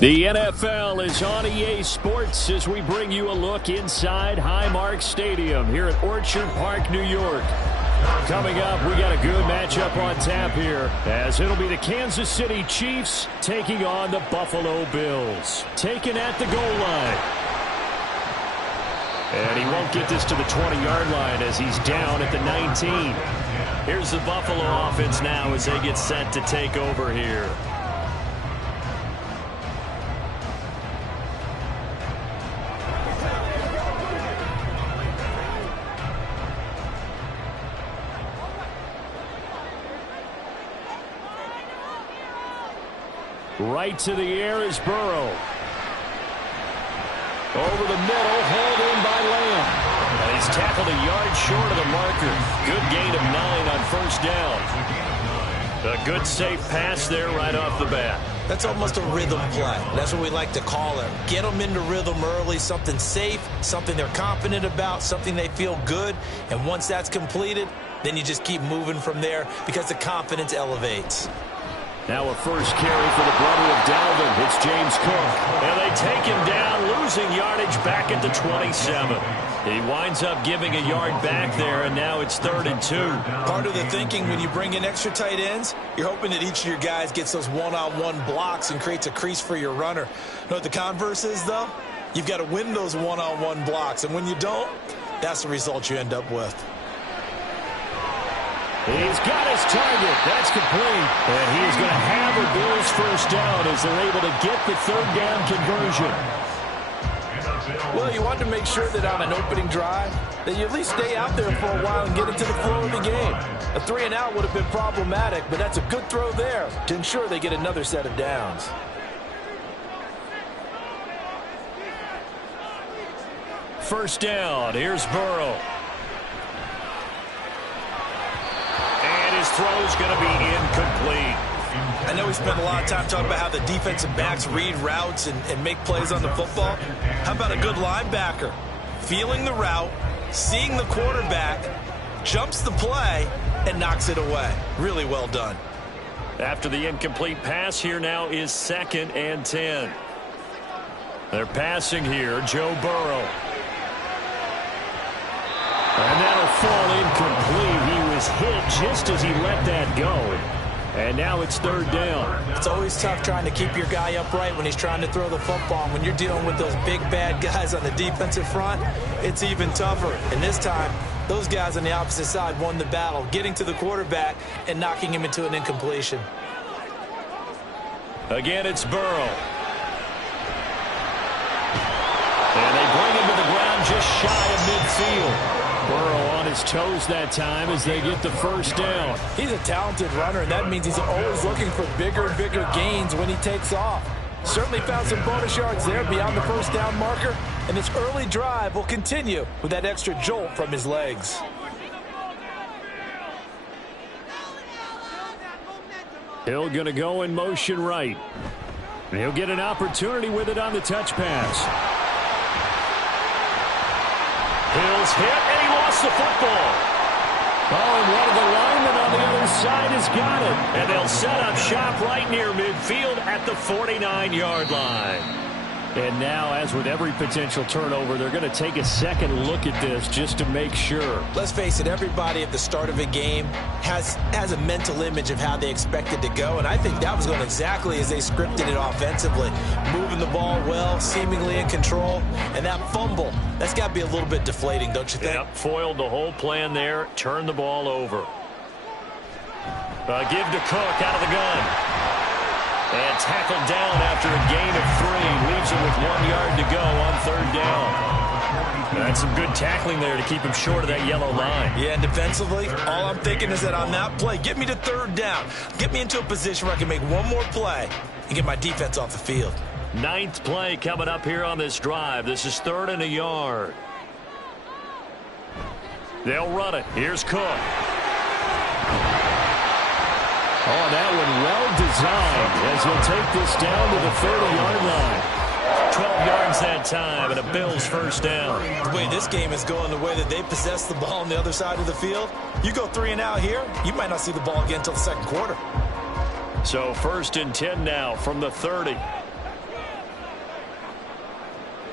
The NFL is on EA Sports as we bring you a look inside Highmark Stadium here at Orchard Park, New York. Coming up, we got a good matchup on tap here, as it'll be the Kansas City Chiefs taking on the Buffalo Bills. Taken at the goal line. And he won't get this to the 20-yard line as he's down at the 19. Here's the Buffalo offense now as they get set to take over here. Right to the air is Burrow. Over the middle, hauled in by Lamb. And he's tackled a yard short of the marker. Good gain of 9 on first down. A good safe pass there right off the bat. That's almost a rhythm play. That's what we like to call it. Get them into rhythm early, something safe, something they're confident about, something they feel good. And once that's completed, then you just keep moving from there because the confidence elevates. Now a first carry for the brother of Dalvin. It's James Cook. And they take him down, losing yardage back at the 27. He winds up giving a yard back there, and now it's 3rd and 2. Part of the thinking when you bring in extra tight ends, you're hoping that each of your guys gets those one-on-one blocks and creates a crease for your runner. You know what the converse is, though? You've got to win those one-on-one blocks, and when you don't, that's the result you end up with. He's got his target. That's complete. And he's going to have a Bills first down as they're able to get the 3rd down conversion. Well, you want to make sure that on an opening drive that you at least stay out there for a while and get into the flow of the game. A 3-and-out would have been problematic, but that's a good throw there to ensure they get another set of downs. First down. Here's Burrow. His throw's going to be incomplete. I know we spent a lot of time talking about how the defensive backs read routes and make plays on the football. How about a good linebacker? Feeling the route, seeing the quarterback, jumps the play, and knocks it away. Really well done. After the incomplete pass, here now is 2nd and 10. They're passing here, Joe Burrow. And that'll fall incomplete. He was hit just as he let that go. And now it's 3rd down. It's always tough trying to keep your guy upright when he's trying to throw the football. When you're dealing with those big, bad guys on the defensive front, it's even tougher. And this time, those guys on the opposite side won the battle, getting to the quarterback and knocking him into an incompletion. Again, it's Burrow. And they bring him to the ground just shy of midfield. Burrow on his toes that time as they get the first down. He's a talented runner, and that means he's always looking for bigger and bigger gains when he takes off. Certainly found some bonus yards there beyond the first down marker, and this early drive will continue with that extra jolt from his legs. Hill going to go in motion right. And he'll get an opportunity with it on the touch pass. Hill's hit, and he lost the football. Oh, and one of the linemen on the other side has got it. And they'll set up shop right near midfield at the 49-yard line. And now, as with every potential turnover, they're going to take a second look at this just to make sure. Let's face it, everybody at the start of a game has a mental image of how they expect it to go, and I think that was going exactly as they scripted it offensively. Moving the ball well, seemingly in control, and that fumble, that's got to be a little bit deflating, don't you think? Yep, foiled the whole plan there, turned the ball over. Give to Cook out of the gun. And tackled down after a gain of 3. Leaves him with 1 yard to go on 3rd down. That's some good tackling there to keep him short of that yellow line. Yeah, and defensively, all I'm thinking is that on that play, get me to 3rd down. Get me into a position where I can make one more play and get my defense off the field. 9th play coming up here on this drive. This is 3rd and a yard. They'll run it. Here's Cook. Oh, that one well designed as he'll take this down to the 30-yard line. 12 yards that time and a Bills first down. The way this game is going, the way that they possess the ball on the other side of the field, you go 3-and-out here, you might not see the ball again until the 2nd quarter. So 1st and 10 now from the 30.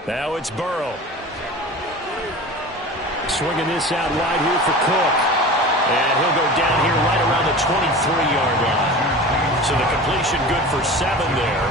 Now it's Burrow. Swinging this out wide here for Cook. And he'll go down here right around the 23-yard line. So the completion good for 7 there.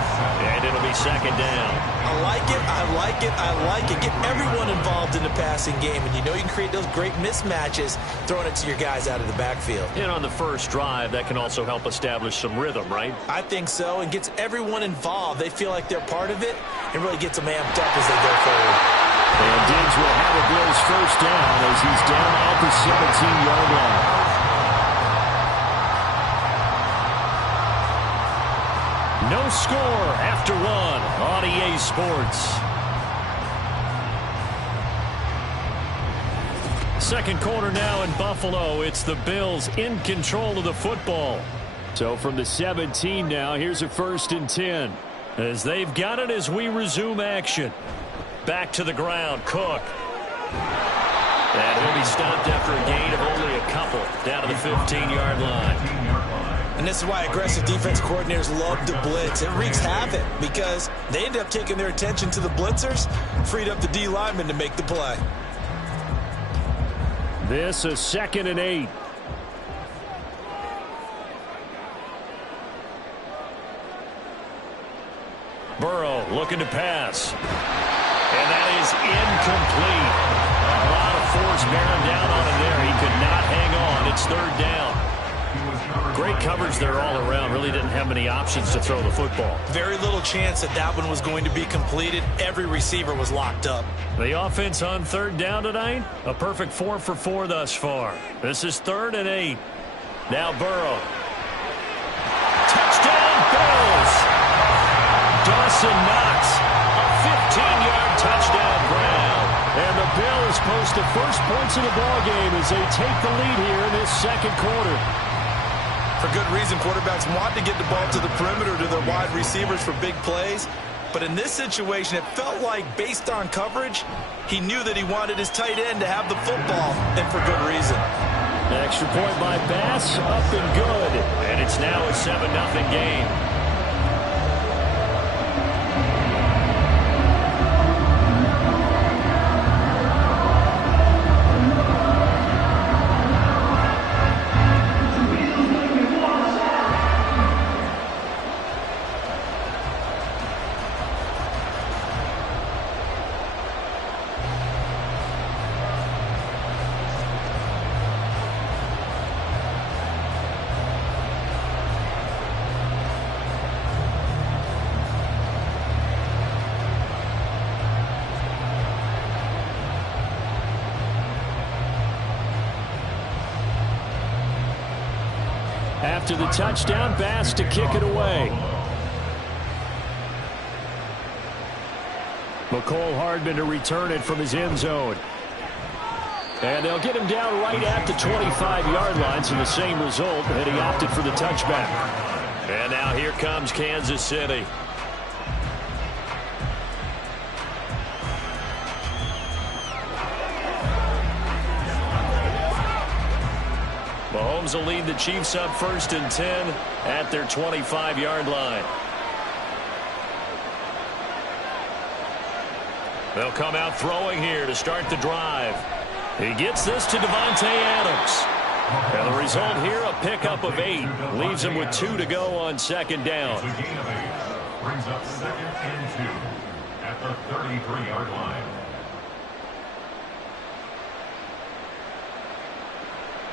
And it'll be second down. I like it, I like it, I like it. Get everyone involved in the passing game. And you know you can create those great mismatches throwing it to your guys out of the backfield. And on the first drive, that can also help establish some rhythm, right? I think so. And gets everyone involved. They feel like they're part of it. And really gets them amped up as they go forward. And Diggs will have a Bills first down as he's down at the 17-yard line. No score after 1 on EA Sports. Second quarter now in Buffalo. It's the Bills in control of the football. So from the 17 now, here's a 1st and 10. As they've got it as we resume action. Back to the ground, Cook. And he'll be stopped after a gain of only a couple down to the 15-yard line. And this is why aggressive defense coordinators love to blitz. It wreaks havoc because they end up taking their attention to the blitzers, freed up the D lineman to make the play. This is 2nd and 8. Burrow looking to pass. And that is incomplete. A lot of force bearing down on him there. He could not hang on. It's 3rd down. Great coverage there all around. Really didn't have many options to throw the football. Very little chance that that one was going to be completed. Every receiver was locked up. The offense on 3rd down tonight, a perfect 4 for 4 thus far. This is 3rd and 8. Now Burrow. Touchdown Bills! Dawson Knox, a 15-yard touchdown grab. And the Bills post the first points of the ballgame as they take the lead here in this second quarter. For good reason, quarterbacks want to get the ball to the perimeter to their wide receivers for big plays. But in this situation, it felt like, based on coverage, he knew that he wanted his tight end to have the football, and for good reason. Extra point by Bass, up and good. And it's now a 7-0 game. After the touchdown, Bass to kick it away. McCole Hardman to return it from his end zone. And they'll get him down right at the 25-yard line, so the same result, and he opted for the touchback. And now here comes Kansas City. Mahomes will lead the Chiefs up 1st and 10 at their 25-yard line. They'll come out throwing here to start the drive. He gets this to Devontae Adams. And the result here, a pickup of 8. Leaves him with 2 to go on 2nd down. Brings up 2nd and 2 at the 33-yard line.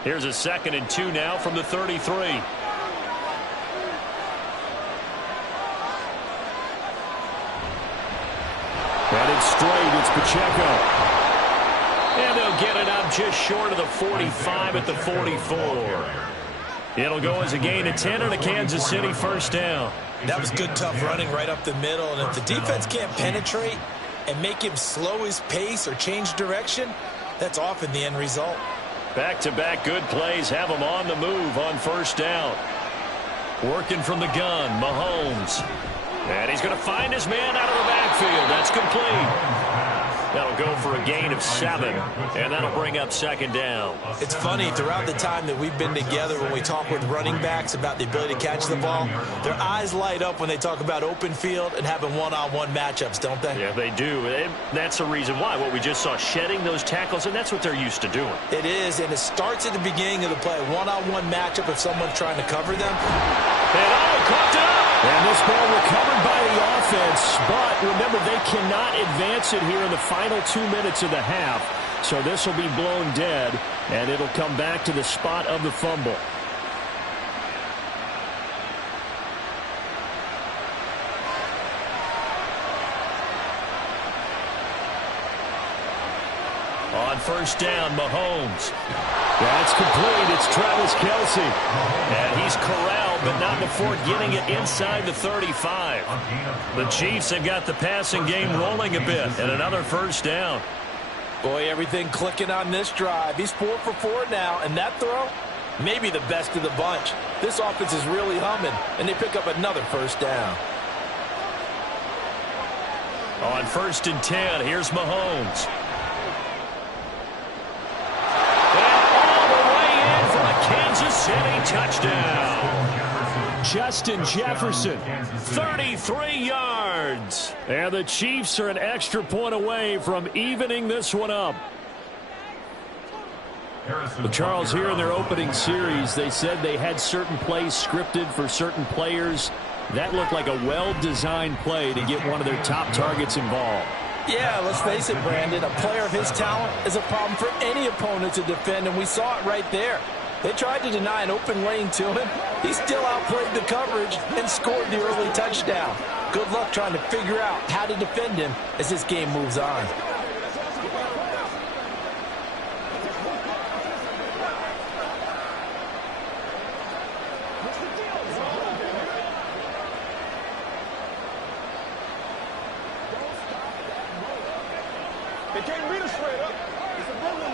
Here's a 2nd and 2 now from the 33. And it's straight. It's Pacheco. And they'll get it up just short of the 45 at the 44. It'll go as a gain of 10 and a Kansas City 1st down. That was good, tough running right up the middle. And if the defense can't penetrate and make him slow his pace or change direction, that's often the end result. Back-to-back good plays have him on the move on 1st down. Working from the gun, Mahomes. And he's going to find his man out of the backfield. That's complete. That'll go for a gain of 7, and that'll bring up second down. It's funny, throughout the time that we've been together, when we talk with running backs about the ability to catch the ball, their eyes light up when they talk about open field and having one-on-one matchups, don't they? Yeah, they do. And that's the reason why. What we just saw, shedding those tackles, and that's what they're used to doing. It is, and it starts at the beginning of the play. One-on-one matchup if someone's trying to cover them. And caught it up. And this ball recovered by the offense, but remember, they cannot advance it here in the final 2 minutes of the half. So this will be blown dead, and it'll come back to the spot of the fumble. On first down, Mahomes. That's complete. It's Travis Kelce. And he's corralled, but not before getting it inside the 35. The Chiefs have got the passing game rolling a bit, and another first down. Boy, everything clicking on this drive. He's 4 for 4 now, and that throw, maybe the best of the bunch. This offense is really humming, and they pick up another first down. On first and 10, here's Mahomes. Kansas City touchdown. Justin Jefferson, 33 yards. And the Chiefs are an extra point away from evening this one up. Well, Charles, here in their opening series, they said they had certain plays scripted for certain players. That looked like a well-designed play to get one of their top targets involved. Yeah, let's face it, Brandon. A player of his talent is a problem for any opponent to defend, and we saw it right there. They tried to deny an open lane to him. He still outplayed the coverage and scored the early touchdown. Good luck trying to figure out how to defend him as this game moves on. They can't read us straight up. It's a big one.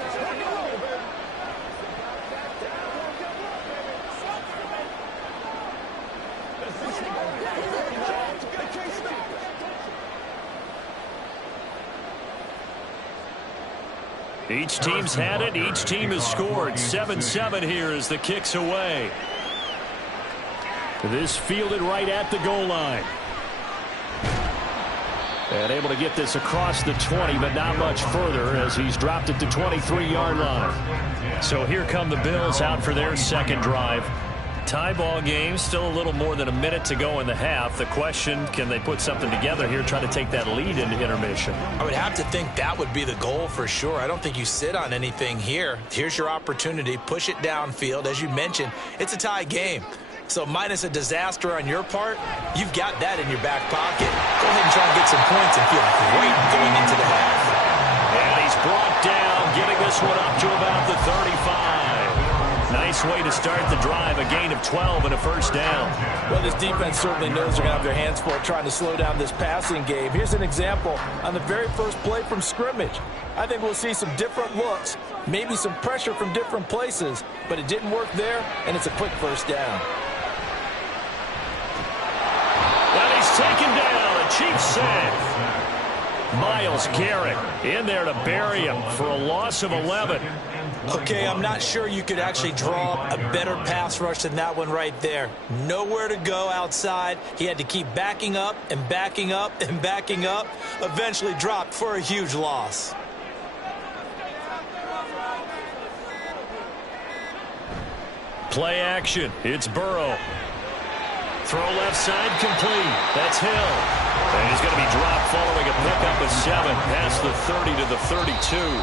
Each team's had it. Each team has scored. 7-7 here as the kick's away. This fielded right at the goal line. And able to get this across the 20, but not much further as he's dropped it to 23-yard line. So here come the Bills out for their second drive. Tie ball game, still a little more than a minute to go in the half. The question, can they put something together here, try to take that lead into intermission? I would have to think that would be the goal for sure. I don't think you sit on anything here. Here's your opportunity. Push it downfield. As you mentioned, it's a tie game. So minus a disaster on your part, you've got that in your back pocket. Go ahead and try and get some points and feel great going into the half. And he's brought down, getting this one up to about the 35. Nice way to start the drive, a gain of 12 and a first down. Well, this defense certainly knows they're going to have their hands full trying to slow down this passing game. Here's an example on the very first play from scrimmage. I think we'll see some different looks, maybe some pressure from different places, but it didn't work there, and it's a quick first down. And he's taken down, a Chiefs save. Myles Garrett in there to bury him for a loss of 11. Okay, I'm not sure you could actually draw a better pass rush than that one right there. Nowhere to go outside. He had to keep backing up and backing up and backing up. Eventually dropped for a huge loss. Play action. It's Burrow. Throw left side complete. That's Hill. And he's going to be dropped following a pickup of 7 past the 30 to the 32.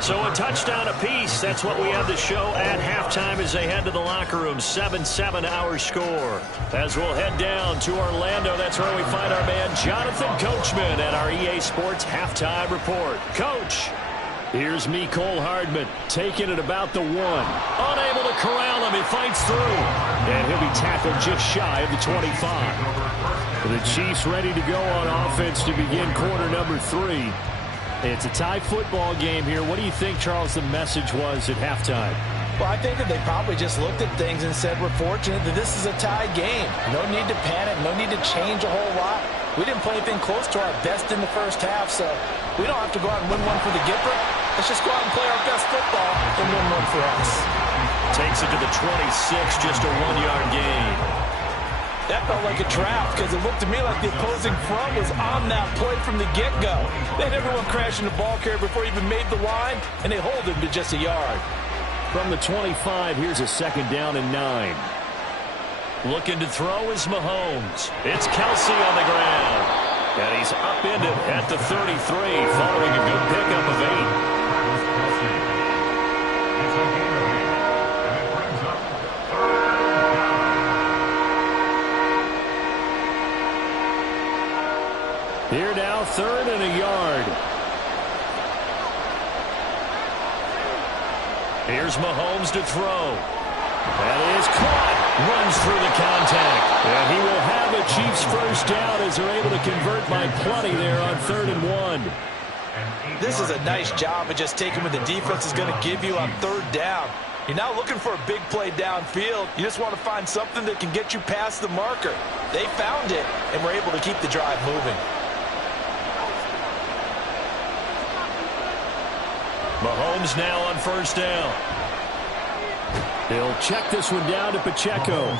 So a touchdown apiece. That's what we have to show at halftime as they head to the locker room. 7-7 our score. As we'll head down to Orlando, that's where we find our man Jonathan Coachman at our EA Sports Halftime Report. Coach. Here's Mecole Hardman taking it about the 1. Unable to corral him. He fights through. And he'll be tackled just shy of the 25. The Chiefs ready to go on offense to begin quarter number 3. It's a tie football game here. What do you think, Charles, the message was at halftime? Well, I think that they probably just looked at things and said, we're fortunate that this is a tie game. No need to panic. No need to change a whole lot. We didn't play anything close to our best in the first half, so we don't have to go out and win one for the Gipper. Let's just go out and play our best football and win one for us. Takes it to the 26, just a 1-yard gain. That felt like a trap because it looked to me like the opposing front was on that play from the get-go. They had everyone crashing the ball carrier before he even made the line, and they hold him to just a yard. From the 25, here's a 2nd down and 9. Looking to throw is Mahomes. It's Kelsey on the ground. And he's upended at the 33 following a good pickup of 8. Here now, 3rd and a yard. Here's Mahomes to throw. That is caught. Runs through the contact. And he will have a Chiefs first down as they're able to convert by plenty there on 3rd and 1. This is a nice job of just taking what the defense is going to give you on 3rd down. You're not looking for a big play downfield. You just want to find something that can get you past the marker. They found it and were able to keep the drive moving. Mahomes now on 1st down. He'll check this one down to Pacheco.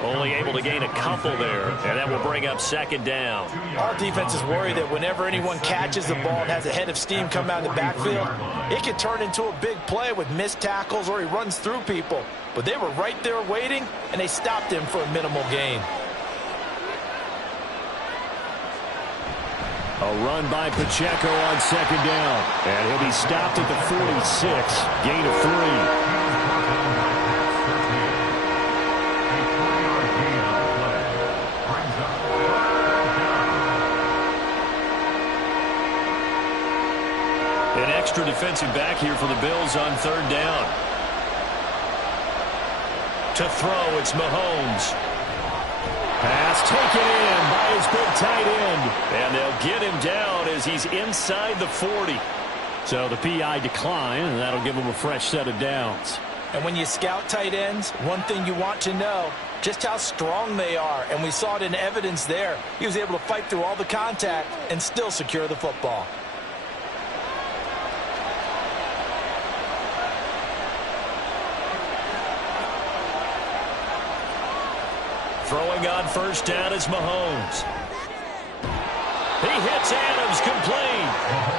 Only able to gain a couple there, and that will bring up 2nd down. Our defense is worried that whenever anyone catches the ball and has a head of steam come out of the backfield, it can turn into a big play with missed tackles or he runs through people. But they were right there waiting, and they stopped him for a minimal gain. A run by Pacheco on 2nd down. And he'll be stopped at the 46. Gain of 3. An extra defensive back here for the Bills on 3rd down. To throw, it's Mahomes. Pass taken in by his big tight end. And they'll get him down as he's inside the 40. So the PI decline, and that'll give him a fresh set of downs. And when you scout tight ends, one thing you want to know, just how strong they are. And we saw it in evidence there. He was able to fight through all the contact and still secure the football. Throwing on 1st down is Mahomes. He hits Adams complete.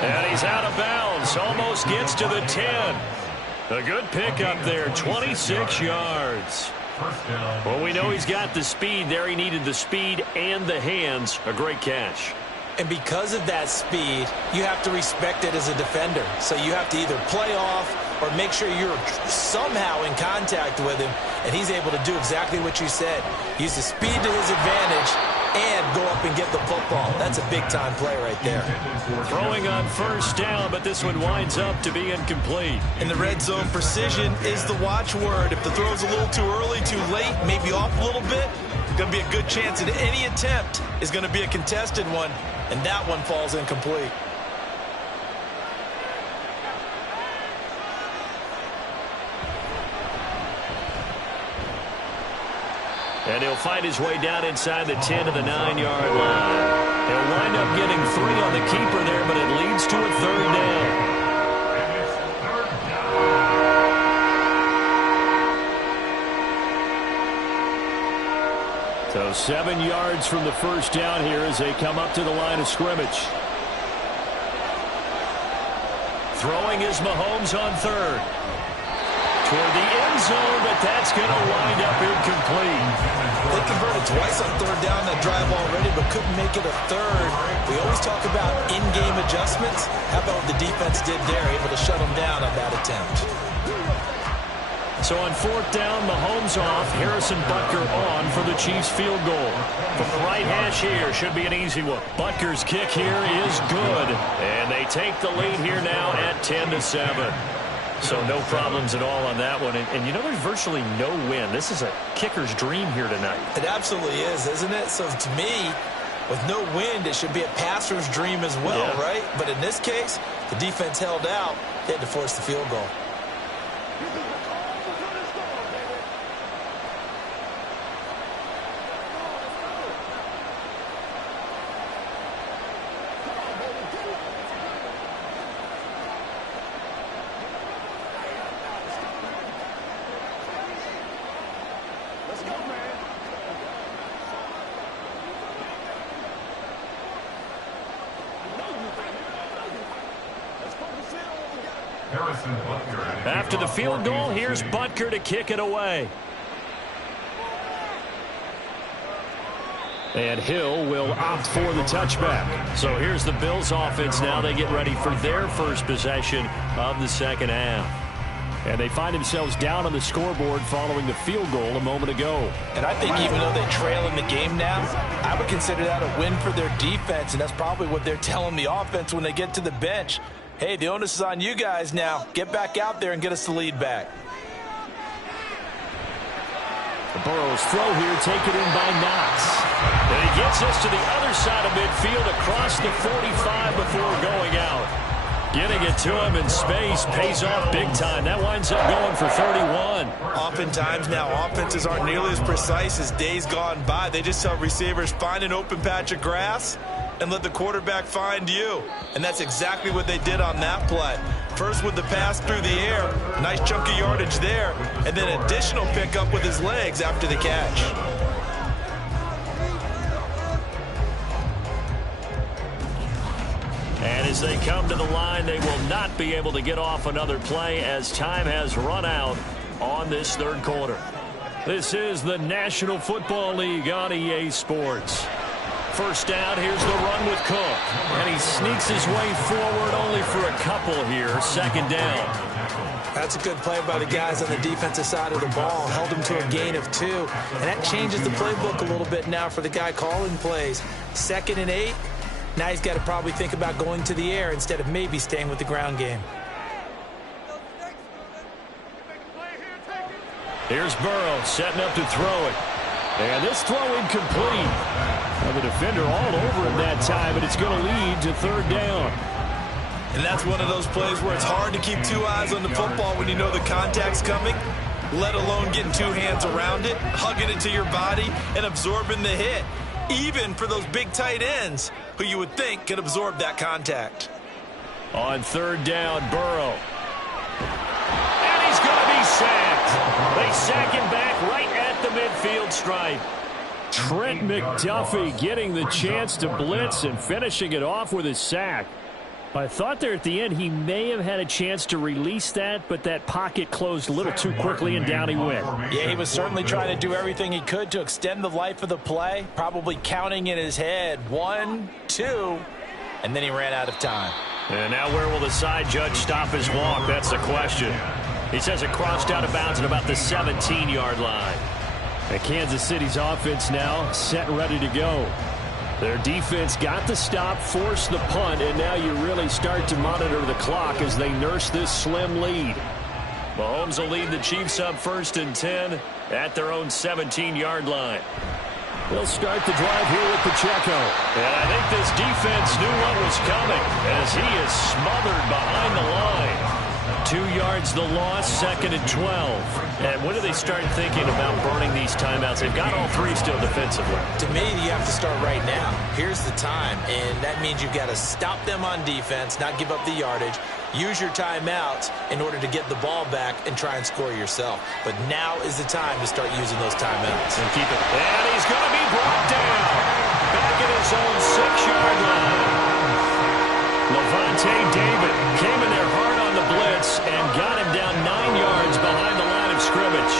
And he's out of bounds. Almost gets to the 10. A good pickup there, 26 yards. Well, we know he's got the speed there. He needed the speed and the hands. A great catch. And because of that speed, you have to respect it as a defender. So you have to either play off or make sure you're somehow in contact with him, and he's able to do exactly what you said. Use the speed to his advantage and go up and get the football. That's a big-time play right there. Throwing on 1st down, but this one winds up to be incomplete. In the red zone, precision is the watchword. If the throw's a little too early, too late, maybe off a little bit, going to be a good chance that any attempt is going to be a contested one, and that one falls incomplete. And he'll find his way down inside the 10 to the 9-yard line. He'll wind up getting 3 on the keeper there, but it leads to a 3rd down. So 7 yards from the 1st down here as they come up to the line of scrimmage. Throwing is Mahomes on 3rd. Toward the end zone, but that's going to wind up incomplete. They converted twice on 3rd down that drive already, but couldn't make it a 3rd. We always talk about in-game adjustments. How about what the defense did there, able to shut them down on that attempt? So on 4th down, Mahomes off, Harrison Butker on for the Chiefs field goal. From the right hash here, should be an easy one. Butker's kick here is good, and they take the lead here now at 10-7. So no problems at all on that one. And you know, there's virtually no win. This is a kicker's dream here tonight. It absolutely is, isn't it? So to me, with no wind, it should be a passer's dream as well, right? But in this case, the defense held out. They had to force the field goal. After the field goal, here's Butker to kick it away. And Hill will opt for the touchback. So here's the Bills offense now. They get ready for their first possession of the second half. And they find themselves down on the scoreboard following the field goal a moment ago. And I think even though they trail in the game now, I would consider that a win for their defense, and that's probably what they're telling the offense when they get to the bench. Hey, the onus is on you guys now. Get back out there and get us the lead back. The Burrows throw here, taken in by Knox. And he gets us to the other side of midfield across the 45 before going out. Getting it to him in space pays off big time. That winds up going for 31. Oftentimes now, offenses aren't nearly as precise as days gone by. They just tell receivers, find an open patch of grass and let the quarterback find you. And that's exactly what they did on that play. First with the pass through the air, nice chunk of yardage there, and then additional pickup with his legs after the catch. And as they come to the line, they will not be able to get off another play as time has run out on this third quarter. This is the National Football League on EA Sports. First down, here's the run with Cook. And he sneaks his way forward only for a couple here. Second down. That's a good play by the guys on the defensive side of the ball. Held him to a gain of 2. And that changes the playbook a little bit now for the guy calling plays. 2nd and 8. Now he's got to probably think about going to the air instead of maybe staying with the ground game. Here's Burrow setting up to throw it. And this throw incomplete. Well, the defender all over him that time, and it's going to lead to third down. And that's one of those plays where it's hard to keep 2 eyes on the football when you know the contact's coming, let alone getting 2 hands around it, hugging it to your body, and absorbing the hit. Even for those big tight ends who you would think could absorb that contact. On third down, Burrow. And he's going to be sacked. They sack him back right at the midfield stripe. Trent McDuffie getting the chance to blitz and finishing it off with his sack. I thought there at the end he may have had a chance to release that, but that pocket closed a little too quickly and down he went. Yeah, he was certainly trying to do everything he could to extend the life of the play, probably counting in his head 1, 2, and then he ran out of time. And now where will the side judge stop his walk? That's the question. He says it crossed out of bounds at about the 17-yard line. And Kansas City's offense now set and ready to go. Their defense got the stop, forced the punt, and now you really start to monitor the clock as they nurse this slim lead. Mahomes will lead the Chiefs up 1st and 10 at their own 17-yard line. They'll start the drive here with Pacheco. And I think this defense knew what was coming as he is smothered behind the line. 2 yards the loss, 2nd and 12. And when do they start thinking about burning these timeouts? They've got all 3 still defensively. To me, you have to start right now. Here's the time, and that means you've got to stop them on defense, not give up the yardage, use your timeouts in order to get the ball back and try and score yourself. But now is the time to start using those timeouts. And keep it. And he's going to be brought down back at his own 6-yard line. Levante David came in there hard on the blitz and got him down 9 yards behind the line of scrimmage.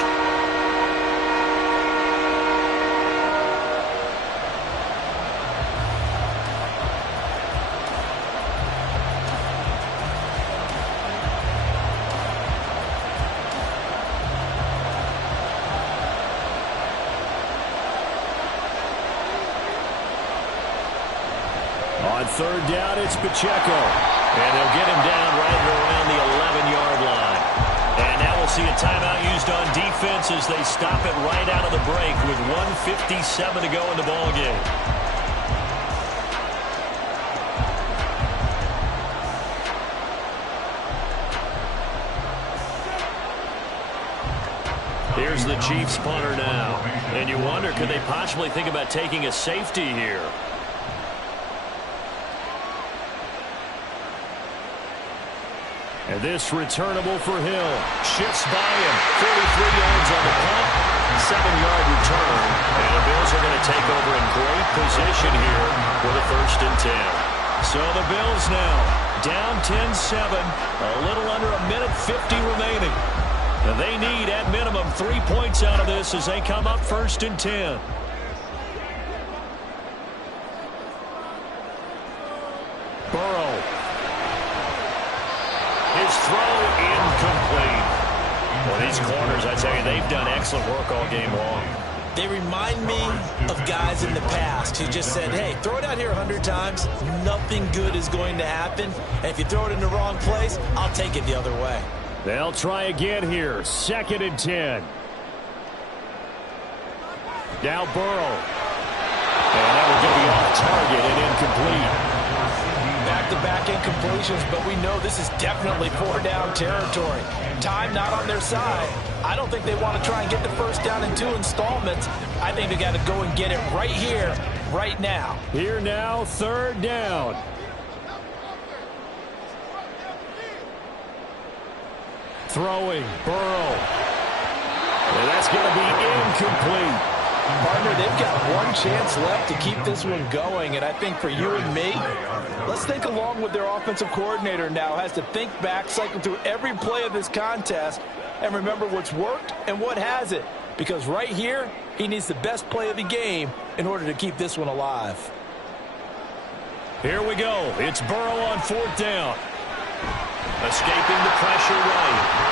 On third down, it's Pacheco. And they'll get him down right around the 11-yard line. And now we'll see a timeout used on defense as they stop it right out of the break with 1:57 to go in the ballgame. Here's the Chiefs punter now. And you wonder, could they possibly think about taking a safety here? And this returnable for Hill. Shifts by him. 43 yards on the punt. 7-yard return. And the Bills are going to take over in great position here for the 1st and 10. So the Bills now down 10-7. A little under a minute 50 remaining. And they need, at minimum, 3 points out of this as they come up 1st and 10. Burrow. His throw incomplete. Well, these corners, I tell you, they've done excellent work all game long. They remind me of guys in the past who just said, hey, throw it out here 100 times. Nothing good is going to happen. And if you throw it in the wrong place, I'll take it the other way. They'll try again here. 2nd and 10. Now Burrow. And that will get me off target and incomplete. Back-to-back incompletions, but we know this is definitely 4-down territory. Time not on their side. I don't think they want to try and get the first down in 2 installments. I think they got to go and get it right here, right now. Here now, 3rd down. Throwing, Burrow. And that's going to be incomplete. Partner, they've got one chance left to keep this one going, and I think for you and me, let's think along with their offensive coordinator now. Has to think back, cycle through every play of this contest, and remember what's worked and what hasn't. Because right here, he needs the best play of the game in order to keep this one alive. Here we go. It's Burrow on 4th down. Escaping the pressure right.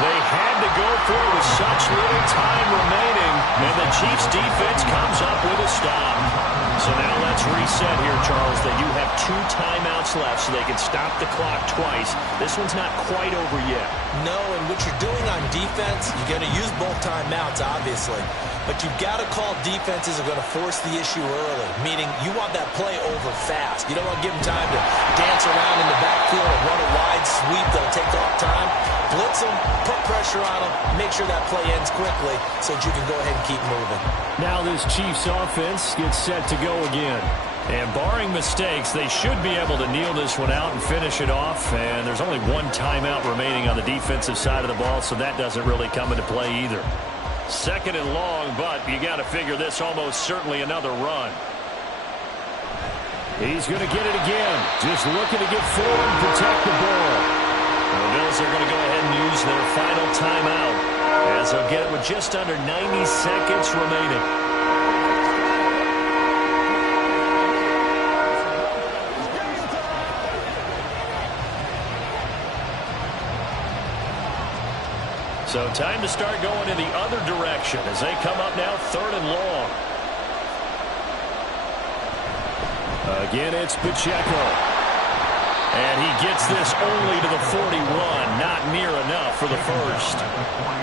They had to go for it with such little time remaining, and the Chiefs defense comes up with a stop. So now let's reset here, Charles, that you have 2 timeouts left so they can stop the clock twice. This one's not quite over yet. No, and what you're doing on defense, you're going to use both timeouts, obviously. But you've got to call defenses are going to force the issue early, meaning you want that play over fast. You don't want to give them time to dance around in the backfield or run a wide sweep that'll take off time. Blitz them, put pressure on them, make sure that play ends quickly so that you can go ahead and keep moving. Now this Chiefs offense gets set to go again. And barring mistakes, they should be able to kneel this one out and finish it off. And there's only 1 timeout remaining on the defensive side of the ball, so that doesn't really come into play either. 2nd and long, but you got to figure this almost certainly another run. He's going to get it again. Just looking to get forward and protect the ball. And the Bills are going to go ahead and use their final timeout as they'll get it with just under 90 seconds remaining. So time to start going in the other direction as they come up now 3rd and long. Again, it's Pacheco. And he gets this only to the 41. Not near enough for the first.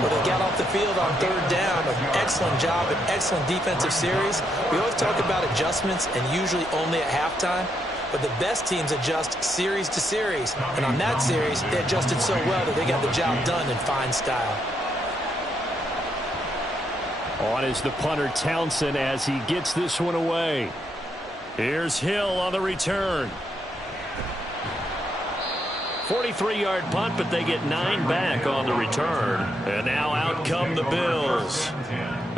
Well, they got off the field on 3rd down. An excellent job, an excellent defensive series. We always talk about adjustments and usually only at halftime. But the best teams adjust series to series. And on that series, they adjusted so well that they got the job done in fine style. On is the punter Townsend as he gets this one away. Here's Hill on the return. 43-yard punt, but they get 9 back on the return. And now out come the Bills.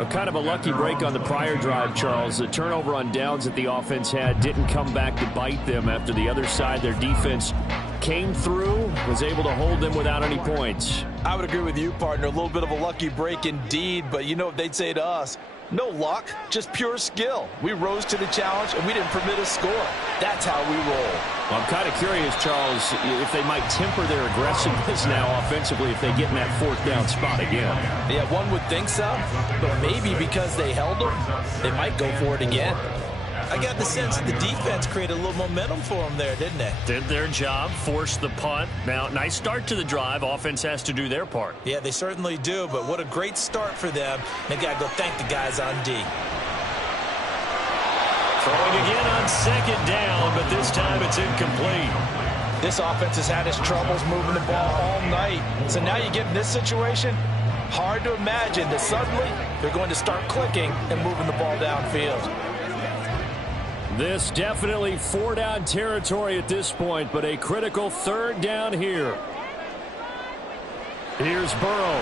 A kind of a lucky break on the prior drive, Charles. The turnover on downs that the offense had didn't come back to bite them after the other side. Their defense came through, was able to hold them without any points. I would agree with you, partner. A little bit of a lucky break indeed, but you know what they'd say to us? No luck, just pure skill. We rose to the challenge, and we didn't permit a score. That's how we roll. Well, I'm kind of curious, Charles, if they might temper their aggressiveness now offensively if they get in that 4th down spot again. Yeah, one would think so, but maybe because they held them, they might go for it again. I got the sense that the defense created a little momentum for them there, didn't they? Did their job, forced the punt. Now, nice start to the drive. Offense has to do their part. Yeah, they certainly do, but what a great start for them. They got to go thank the guys on D. Throwing again on 2nd down, but this time it's incomplete. This offense has had its troubles moving the ball all night. So now you get in this situation, hard to imagine that suddenly they're going to start clicking and moving the ball downfield. This definitely 4-down territory at this point, but a critical 3rd down here. Here's Burrow.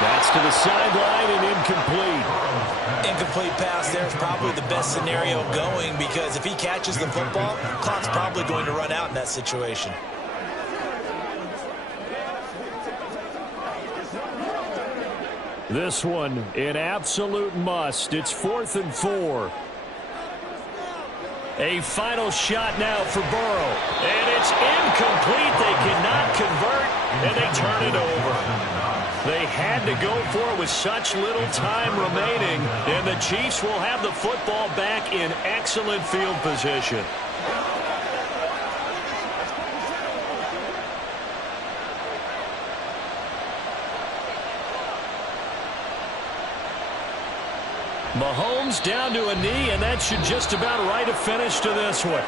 That's to the sideline and incomplete. Incomplete pass there is probably the best scenario going, because if he catches the football, clock's probably going to run out in that situation. This one an absolute must. It's 4th and 4. A final shot now for Burrow. And it's incomplete. They cannot convert, and they turn it over. They had to go for it with such little time remaining, and the Chiefs will have the football back in excellent field position. Mahomes down to a knee, and that should just about write a finish to this one.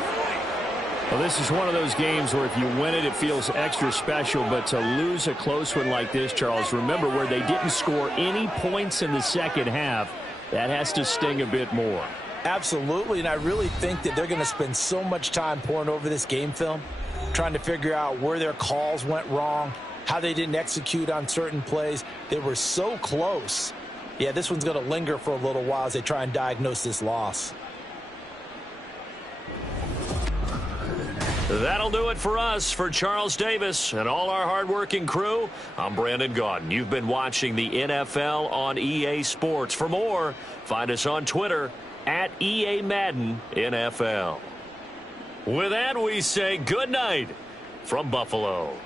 Well, this is one of those games where if you win it, it feels extra special. But to lose a close one like this, Charles, remember where they didn't score any points in the second half, that has to sting a bit more. Absolutely, and I really think that they're going to spend so much time poring over this game film, trying to figure out where their calls went wrong, how they didn't execute on certain plays. They were so close. Yeah, this one's going to linger for a little while as they try and diagnose this loss. That'll do it for us. For Charles Davis and all our hardworking crew, I'm Brandon Gaudin. You've been watching the NFL on EA Sports. For more, find us on Twitter at EA Madden NFL. With that, we say good night from Buffalo.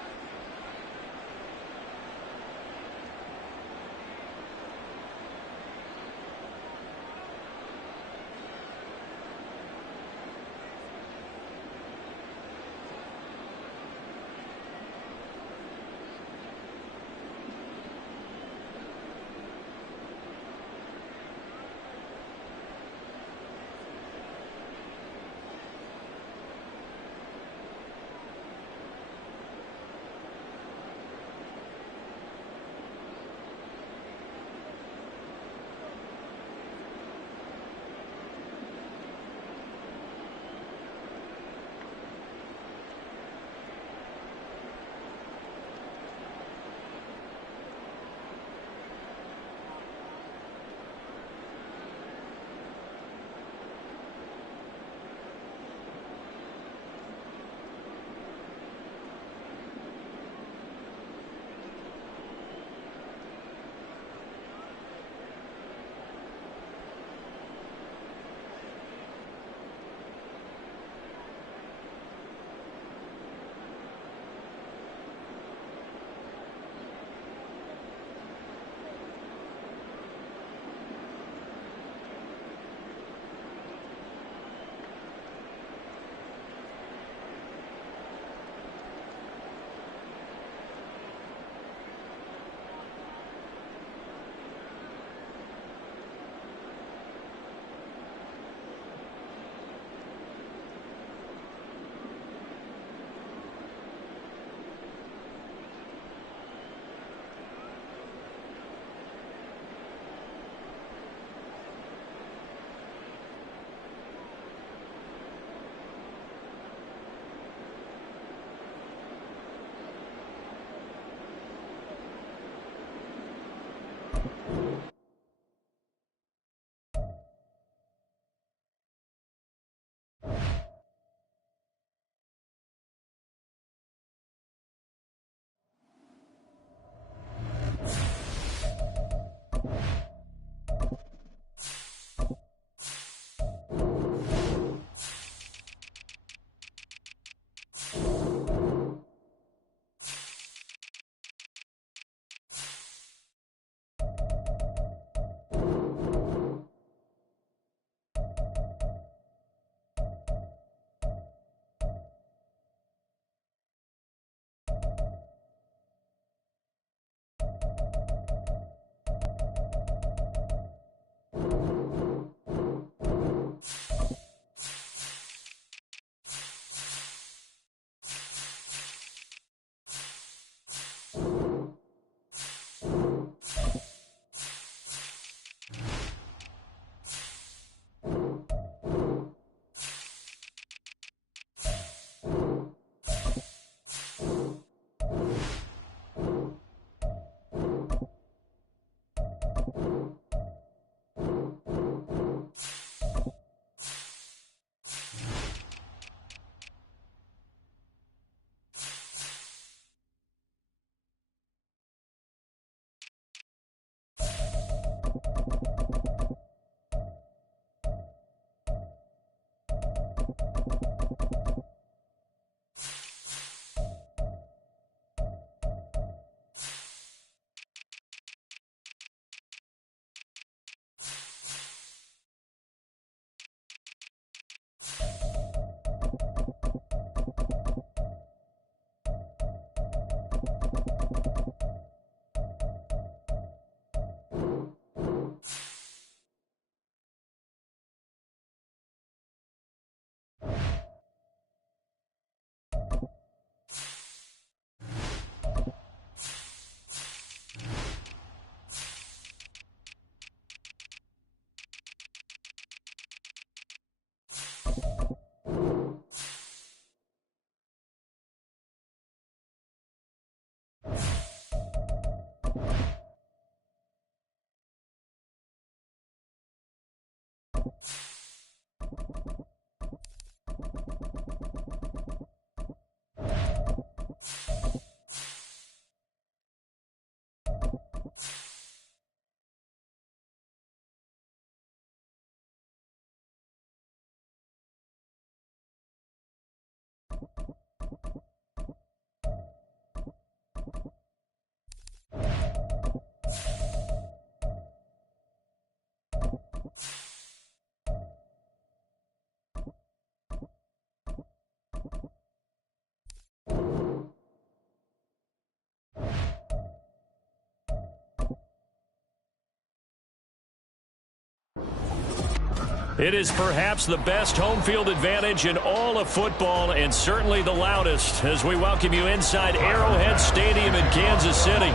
It is perhaps the best home field advantage in all of football and certainly the loudest as we welcome you inside Arrowhead Stadium in Kansas City.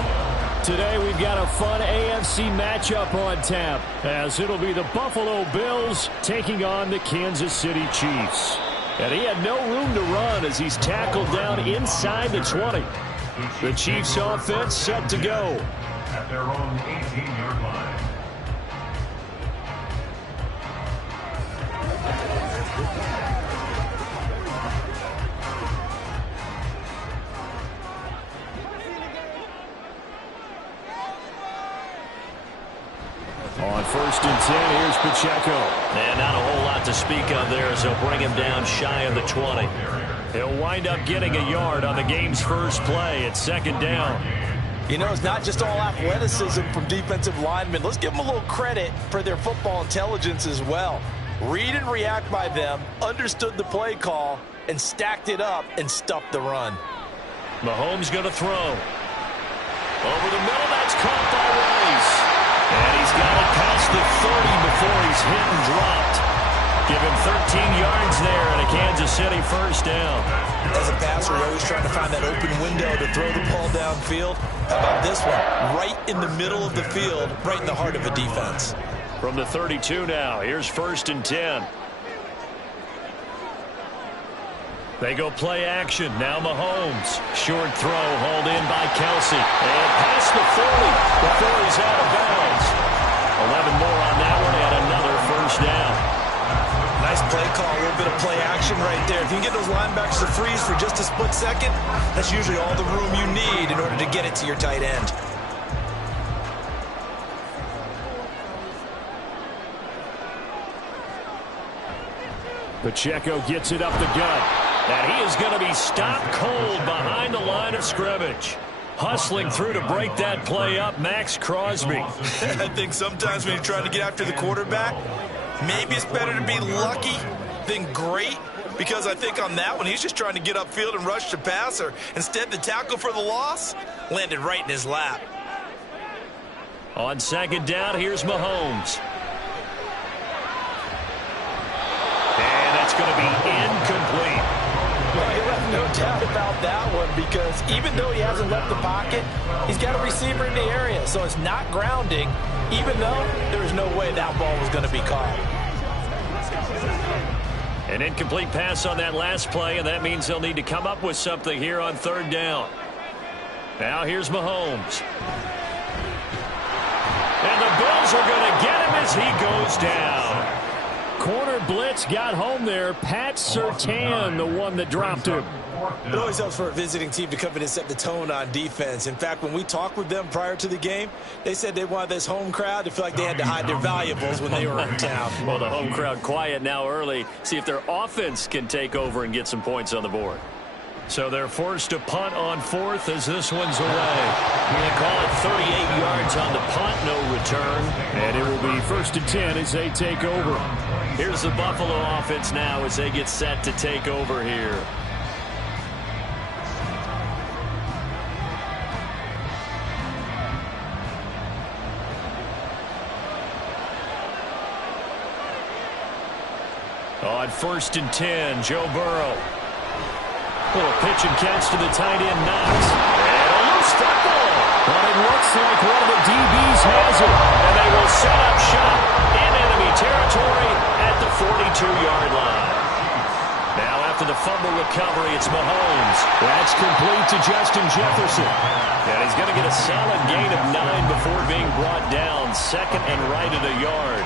Today we've got a fun AFC matchup on tap as it'll be the Buffalo Bills taking on the Kansas City Chiefs. And he had no room to run as he's tackled down inside the 20. The Chiefs offense set to go. At their own 18-yard line. On 1st and 10, here's Pacheco. And not a whole lot to speak of there as they'll bring him down shy of the 20. He'll wind up getting a yard on the game's first play at 2nd down. You know, it's not just all athleticism from defensive linemen. Let's give them a little credit for their football intelligence as well. Read and react by them, understood the play call, and stacked it up and stuffed the run. Mahomes going to throw. Over the middle, that's caught by Rice. And he's got it past the 30 before he's hit and dropped. Give him 13 yards there and a Kansas City first down. As a passer, you're always trying to find that open window to throw the ball downfield. How about this one? Right in the middle of the field, right in the heart of a defense. From the 32 now, here's 1st and 10. They go play action. Now Mahomes. Short throw hauled in by Kelsey. And past the 40 before he's out of bounds. 11 more on that one and another first down. Nice play call, a little bit of play action right there. If you can get those linebackers to freeze for just a split second, that's usually all the room you need in order to get it to your tight end. Pacheco gets it up the gut. And he is going to be stopped cold behind the line of scrimmage. Hustling through to break that play up, Max Crosby. I think sometimes when you're trying to get after the quarterback, maybe it's better to be lucky than great, because I think on that one, he's just trying to get upfield and rush the passer. Instead, the tackle for the loss landed right in his lap. On 2nd down, here's Mahomes. And that's going to be incomplete. Well, you have no doubt about that one, because even though he hasn't left the pocket, he's got a receiver in the area, so it's not grounding, even though there's no way that ball was going to be caught. An incomplete pass on that last play, and that means they'll need to come up with something here on 3rd down. Now here's Mahomes. And the Bills are going to get him as he goes down. Corner blitz got home there. Pat Surtain, the one that dropped him. It always helps for a visiting team to come in and set the tone on defense. In fact, when we talked with them prior to the game, they said they wanted this home crowd to feel like they had to hide their valuables when they were in town. Well, the home crowd quiet now early. See if their offense can take over and get some points on the board. So they're forced to punt on 4th as this one's away. They call it 38 yards on the punt, no return. And it will be 1st and 10 as they take over. Here's the Buffalo offense now as they get set to take over here. On 1st and 10, Joe Burrow. Little pitch and catch to the tight end, Knox. And a loose football. But it looks like one of the DBs has it. And they will set up shop in enemy territory at the 42-yard line. Now after the fumble recovery, it's Mahomes. That's complete to Justin Jefferson. And he's going to get a solid gain of 9 before being brought down. 2nd and right at a yard.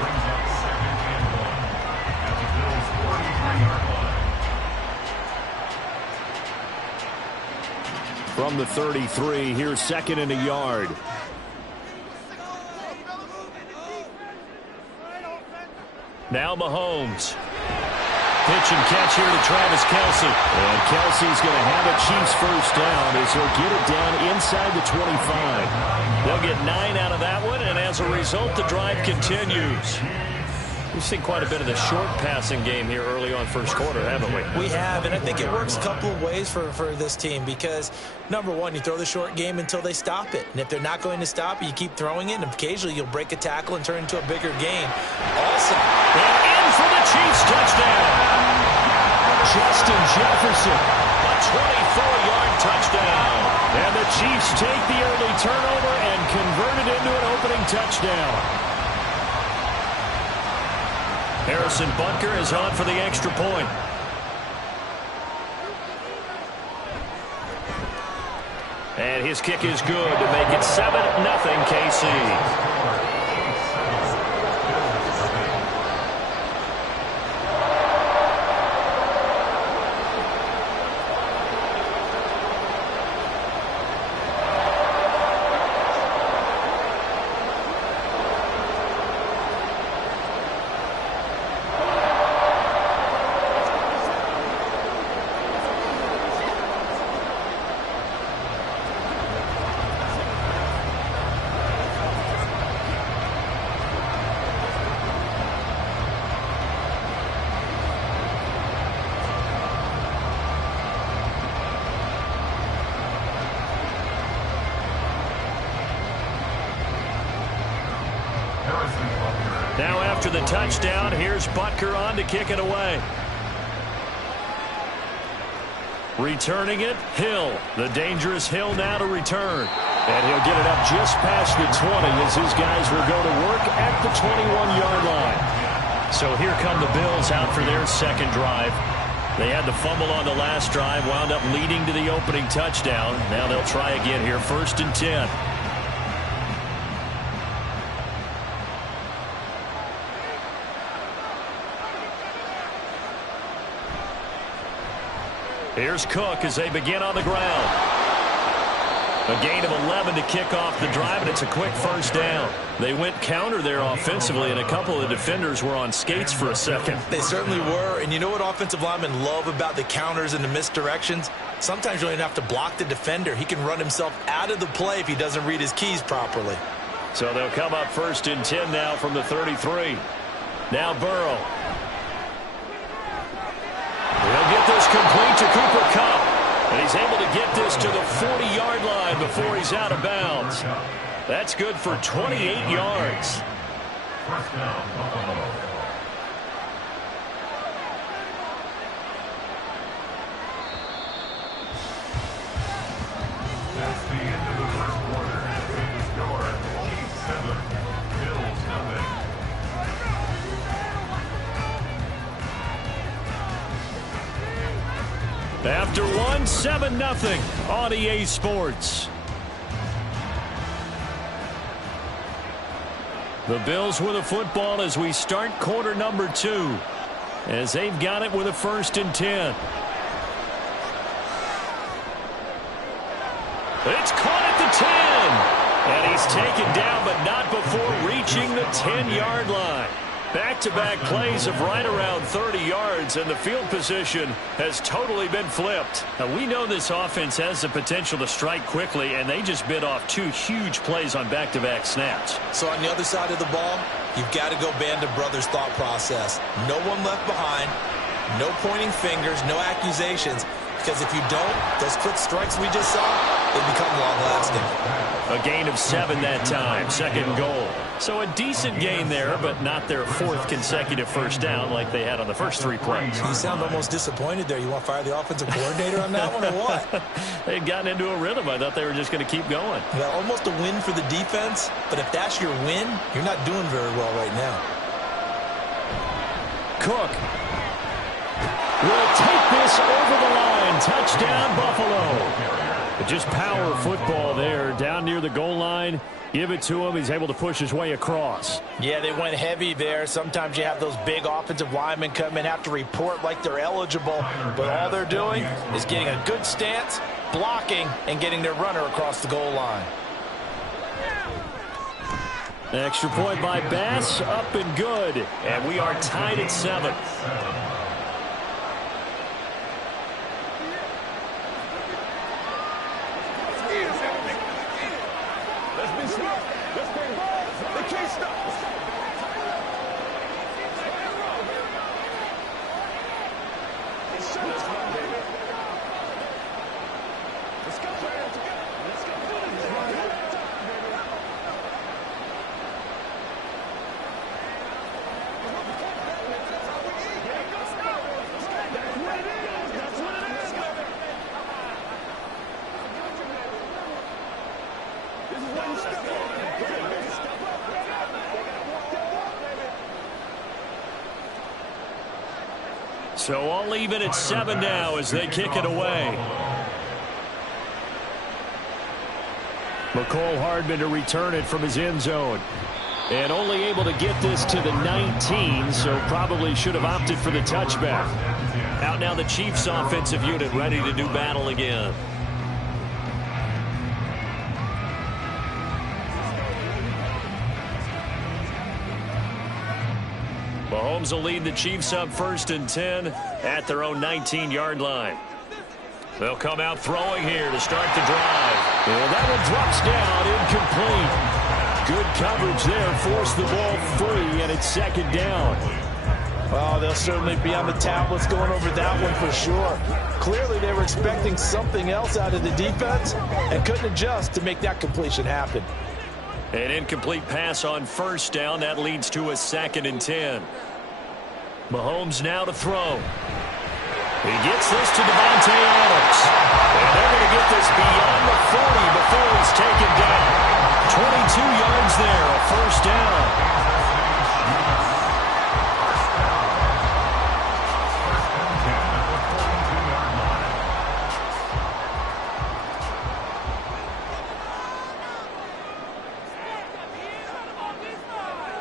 From the 33, here's 2nd and a yard. Now Mahomes. Pitch and catch here to Travis Kelce. And Kelsey's going to have a Chiefs first down as he'll get it down inside the 25. They'll get 9 out of that one, and as a result, the drive continues. We've seen quite a bit of the short passing game here early on first quarter, haven't we? We have, and I think it works a couple of ways for this team because, number one, you throw the short game until they stop it. And if they're not going to stop it, you keep throwing it, and occasionally you'll break a tackle and turn it into a bigger game. Also, and in for the Chiefs touchdown. Justin Jefferson, a 24-yard touchdown. And the Chiefs take the early turnover and convert it into an opening touchdown. Harrison Butker is on for the extra point. And his kick is good to make it 7-0 KC. Now after the touchdown, here's Butker on to kick it away. Returning it, Hill. The dangerous Hill now to return. And he'll get it up just past the 20 as his guys will go to work at the 21-yard line. So here come the Bills out for their second drive. They had the fumble on the last drive, wound up leading to the opening touchdown. Now they'll try again here, 1st and 10. Here's Cook as they begin on the ground. A gain of 11 to kick off the drive, and it's a quick first down. They went counter there offensively, and a couple of defenders were on skates for a second. They certainly were, and you know what offensive linemen love about the counters and the misdirections? Sometimes you don't even have to block the defender. He can run himself out of the play if he doesn't read his keys properly. So they'll come up 1st and 10 now from the 33. Now Burrow. He'll get this complete to Cooper Kupp. And he's able to get this to the 40-yard line before he's out of bounds. That's good for 28 yards. First down, Buffalo. That's the end of the first quarter. The score, Chiefs 7, Bills 0. After one, 7-0 on EA Sports. The Bills with a football as we start quarter number 2. As they've got it with a 1st and 10. It's caught at the 10. And he's taken down, but not before reaching the 10-yard line. Back-to-back plays of right around 30 yards, and the field position has totally been flipped. Now, we know this offense has the potential to strike quickly, and they just bit off 2 huge plays on back-to-back snaps. So on the other side of the ball, you've got to go Band of Brothers thought process. No one left behind, no pointing fingers, no accusations, because if you don't, those quick strikes we just saw, they become long-lasting. A gain of 7 that time, 2nd goal. So a decent gain there, but not their 4th consecutive first down like they had on the first 3 plays. You sound almost disappointed there. You want to fire the offensive coordinator on that one or what? They had gotten into a rhythm. I thought they were just going to keep going. Well, almost a win for the defense, but if that's your win, you're not doing very well right now. Cook will take this over the line. Touchdown, Buffalo. Just power football there down near the goal line. Give it to him. He's able to push his way across. Yeah, they went heavy there. Sometimes you have those big offensive linemen come in, have to report like they're eligible, but all they're doing is getting a good stance, blocking, and getting their runner across the goal line. Extra point by Bass, up and good. And we are tied at 7. So all even at 7 now as they kick it away. McCole Hardman to return it from his end zone. And only able to get this to the 19, so probably should have opted for the touchback. Out now the Chiefs offensive unit ready to do battle again. Mahomes will lead the Chiefs up 1st and 10 at their own 19-yard line. They'll come out throwing here to start the drive. Well, that one drops down, incomplete. Good coverage there, forced the ball free, and it's 2nd down. Well, they'll certainly be on the tablets going over that one for sure. Clearly, they were expecting something else out of the defense and couldn't adjust to make that completion happen. An incomplete pass on 1st down. That leads to a 2nd and 10. Mahomes now to throw. He gets this to Davante Adams. And they're going to get this beyond the 40 before he's taken down. 22 yards there, a 1st down.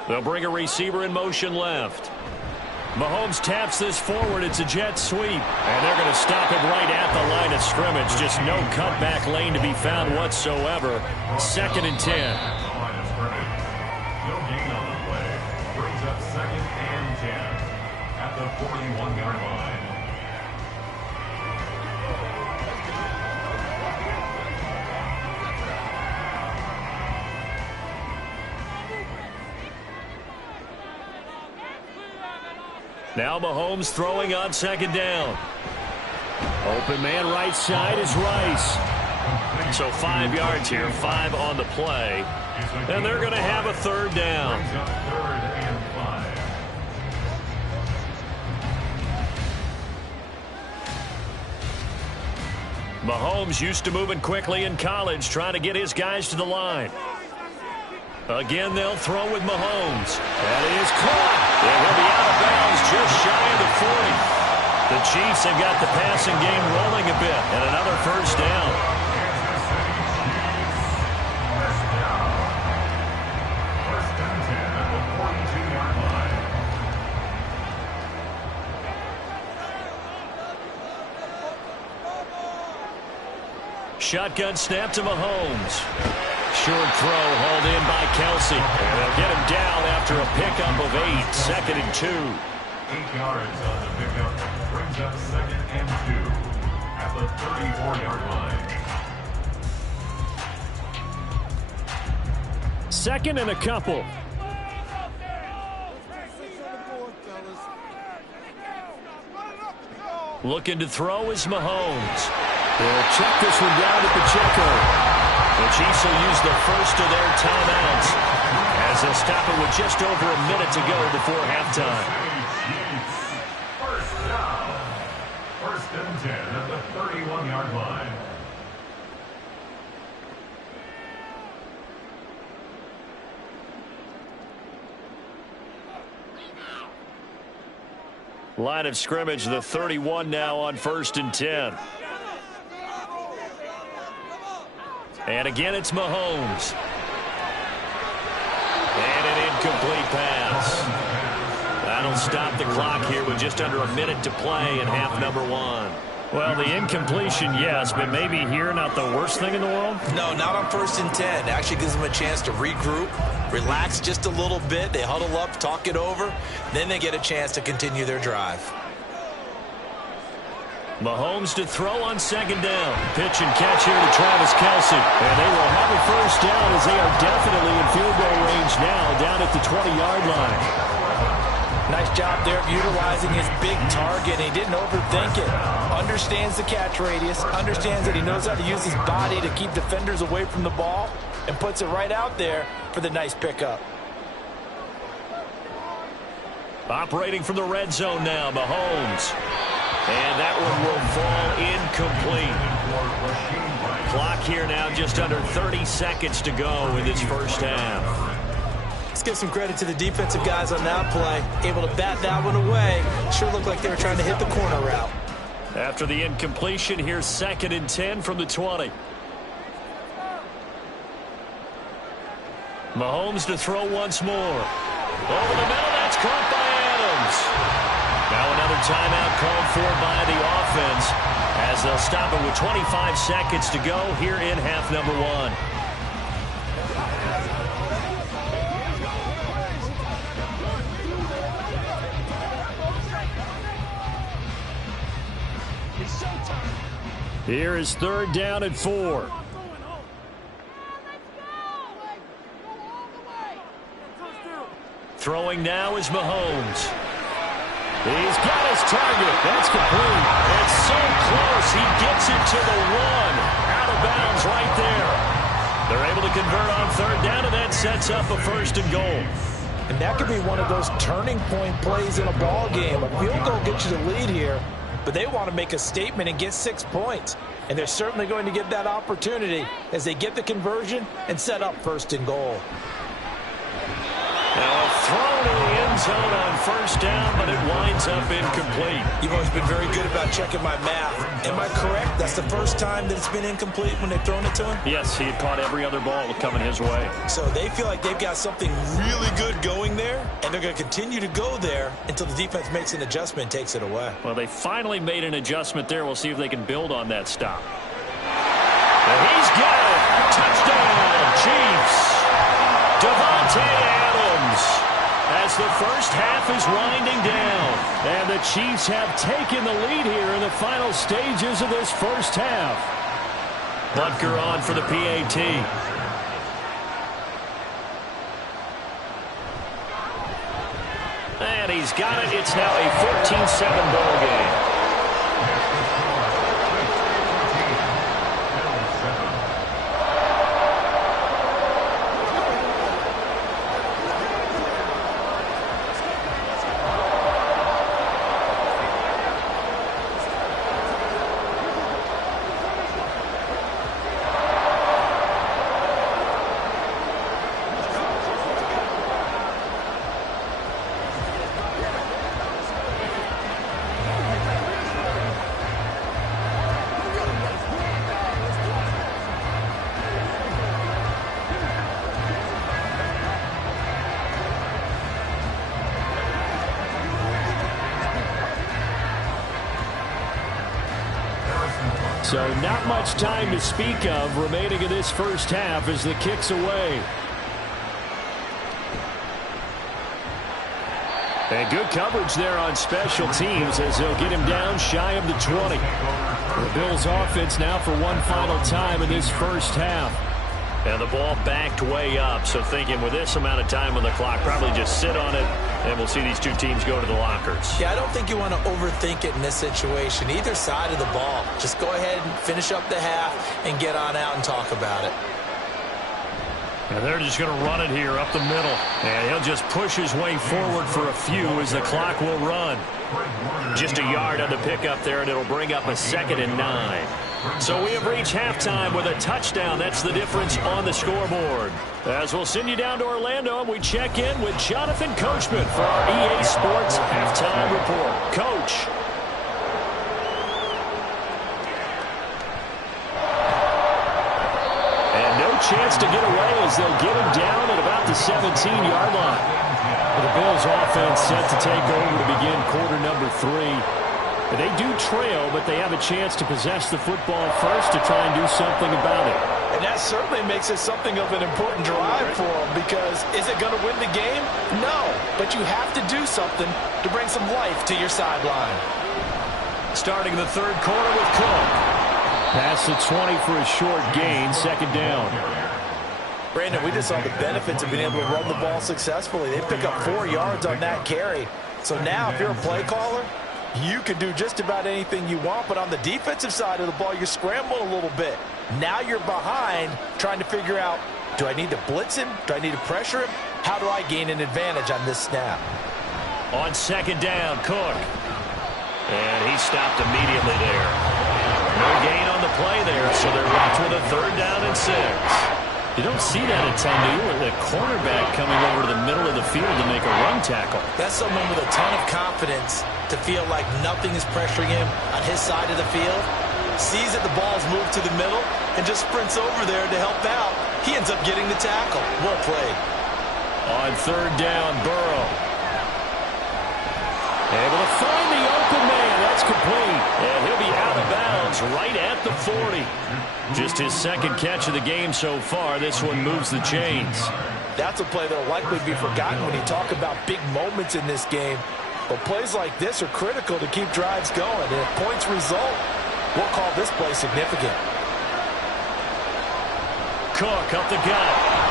They'll bring a receiver in motion left. Mahomes taps this forward. It's a jet sweep. And they're going to stop him right at the line of scrimmage. Just no cutback lane to be found whatsoever. 2nd and 10. No gain on the play. Brings up 2nd and 10 at the 41-yard line. Now Mahomes throwing on 2nd down. Open man right side is Rice. So 5 yards here, 5 on the play. And they're going to have a 3rd down. Mahomes used to moving quickly in college, trying to get his guys to the line. Again, they'll throw with Mahomes. That is caught. And he'll be out of bounds just shy of the 40. The Chiefs have got the passing game rolling a bit. And another 1st down. First and 10 at the 42-yard line. Shotgun snap to Mahomes. Short throw hauled in by Kelsey. And they'll get him down after a pickup of 8. 2nd and 2. 8 yards on the pickup. Brings up 2nd and 2 at the 34-yard line. 2nd and a couple. Looking to throw is Mahomes. They'll check this one down at Pacheco. The Chiefs will use the first of their timeouts as they'll stop it with just over a minute to go before halftime. First down. 1st and 10 at the 31-yard line. Line of scrimmage, the 31 now on 1st and 10. And again, it's Mahomes. And an incomplete pass. That'll stop the clock here with just under a minute to play in half number 1. Well, the incompletion, yes, but maybe here not the worst thing in the world? No, not on 1st and 10. It actually gives them a chance to regroup, relax just a little bit. They huddle up, talk it over. Then they get a chance to continue their drive. Mahomes to throw on 2nd down. Pitch and catch here to Travis Kelsey. And they will have a 1st down as they are definitely in field goal range now down at the 20-yard line. Nice job there of utilizing his big target. He didn't overthink it. Understands the catch radius. Understands that he knows how to use his body to keep defenders away from the ball. And puts it right out there for the nice pickup. Operating from the red zone now, Mahomes. And that one will fall incomplete. Clock here now, just under 30 seconds to go in this first half. Let's give some credit to the defensive guys on that play. Able to bat that one away. Sure looked like they were trying to hit the corner route. After the incompletion, here's 2nd and 10 from the 20. Mahomes to throw once more. Over the middle, that's caught by Adams. Now another timeout called for by the offense as they'll stop it with 25 seconds to go here in half number 1. Here is 3rd down and 4. Throwing now is Mahomes. He's got his target. That's complete. It's so close. He gets it to the 1. Out of bounds right there. They're able to convert on 3rd down, and that sets up a 1st and goal. And that could be one of those turning point plays in a ball game. A field goal gets you the lead here, but they want to make a statement and get 6 points. And they're certainly going to get that opportunity as they get the conversion and set up 1st and goal. Now a throw to the end zone on 1st down, but it winds up incomplete. You've always been very good about checking my math. Am I correct? That's the first time that it's been incomplete when they've thrown it to him? Yes, he had caught every other ball coming his way. So they feel like they've got something really good going there, and they're going to continue to go there until the defense makes an adjustment and takes it away. Well, they finally made an adjustment there. We'll see if they can build on that stop. And he's got it. Touchdown, Chiefs. Davante Adams. As the first half is winding down. And the Chiefs have taken the lead here in the final stages of this first half. Butker on for the PAT. And he's got it. It's now a 14-7 ball game. So not much time to speak of remaining in this first half as the kick's away. And good coverage there on special teams as they'll get him down shy of the 20. The Bills offense now for one final time in this first half. And the ball backed way up, so thinking with this amount of time on the clock, probably just sit on it, and we'll see these two teams go to the lockers. Yeah, I don't think you want to overthink it in this situation. Either side of the ball. Just go ahead and finish up the half and get on out and talk about it. And they're just going to run it here up the middle. And he'll just push his way forward for a few as the clock will run. Just a yard on the pickup there, and it'll bring up a 2nd and 9. So we have reached halftime with a touchdown. That's the difference on the scoreboard. As we'll send you down to Orlando, and we check in with Jonathan Coachman for our EA Sports Halftime Report. Coach. And no chance to get away as they'll get him down at about the 17-yard line. The Bills offense set to take over to begin quarter number 3. They do trail, but they have a chance to possess the football first to try and do something about it. And that certainly makes it something of an important drive for them, because is it going to win the game? No, but you have to do something to bring some life to your sideline. Starting the third quarter with Cook. Past the 20 for a short gain, 2nd down. Brandon, we just saw the benefits of being able to run the ball successfully. They pick up 4 yards on that carry. So now if you're a play caller, you can do just about anything you want, but on the defensive side of the ball, you're scrambling a little bit. Now you're behind trying to figure out, do I need to blitz him? Do I need to pressure him? How do I gain an advantage on this snap? On 2nd down, Cook. And he stopped immediately there. No gain on the play there, so they're left with a 3rd down and 6. You don't see that a ton, do you? With a cornerback coming over to the middle of the field to make a run tackle. That's someone with a ton of confidence to feel like nothing is pressuring him on his side of the field. Sees that the ball's moved to the middle and just sprints over there to help out. He ends up getting the tackle. Well played. On 3rd down, Burrow. Able to find the open man. That's complete. And he'll be out of bounds right at the 40. Just his 2nd catch of the game so far. This one moves the chains. That's a play that will likely be forgotten when you talk about big moments in this game. But plays like this are critical to keep drives going. And if points result, we'll call this play significant. Cook up the gut.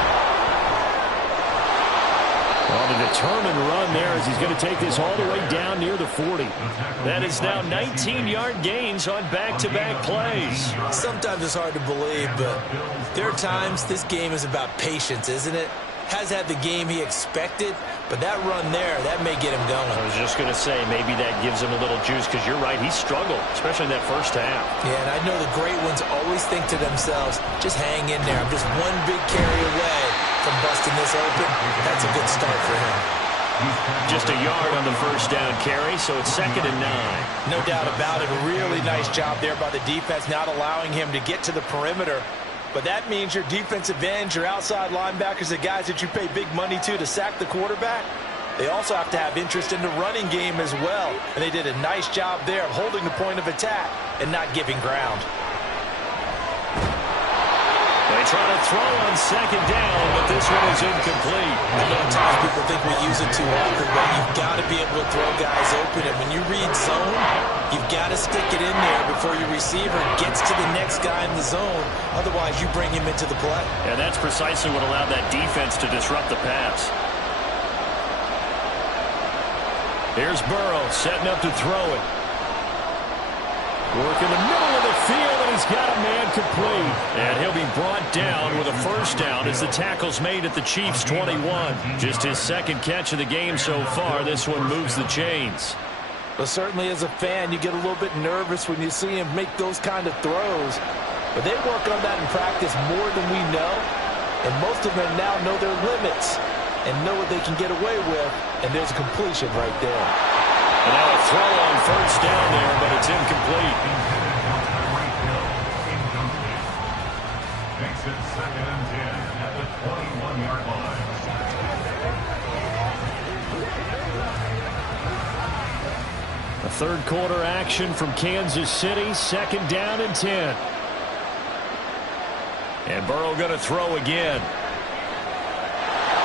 Well, the determined run there as he's going to take this all the way down near the 40. That is now 19-yard gains on back-to-back plays. Sometimes it's hard to believe, but there are times this game is about patience, isn't it? Has had the game he expected, but that run there, that may get him going. I was just going to say, maybe that gives him a little juice, because you're right, he struggled, especially in that first half. Yeah, and I know the great ones always think to themselves, just hang in there. I'm just one big carry away from busting this open. That's a good start for him. Just a yard on the first down carry, so it's 2nd and 9. No doubt about it. A really nice job there by the defense, not allowing him to get to the perimeter. But that means your defensive ends, your outside linebackers, the guys that you pay big money to sack the quarterback, they also have to have interest in the running game as well. And they did a nice job there of holding the point of attack and not giving ground. They try to throw on 2nd down, but this one is incomplete. I know times people think we use it too often, but you've got to be able to throw guys open. And when you read zone, you've got to stick it in there before your receiver gets to the next guy in the zone. Otherwise, you bring him into the play. And that's precisely what allowed that defense to disrupt the pass. Here's Burrow setting up to throw it. Work in the middle of the field, and he's got a man complete. And he'll be brought down with a 1st down as the tackle's made at the Chiefs' 21. Just his 2nd catch of the game so far. This one moves the chains. But certainly as a fan, you get a little bit nervous when you see him make those kind of throws. But they work on that in practice more than we know. And most of them now know their limits and know what they can get away with. And there's a completion right there. And now a throw on 1st down there, but it's incomplete. Makes it 2nd and 10 at the 21-yard line. A 3rd quarter action from Kansas City, 2nd down and 10. And Burrow going to throw again.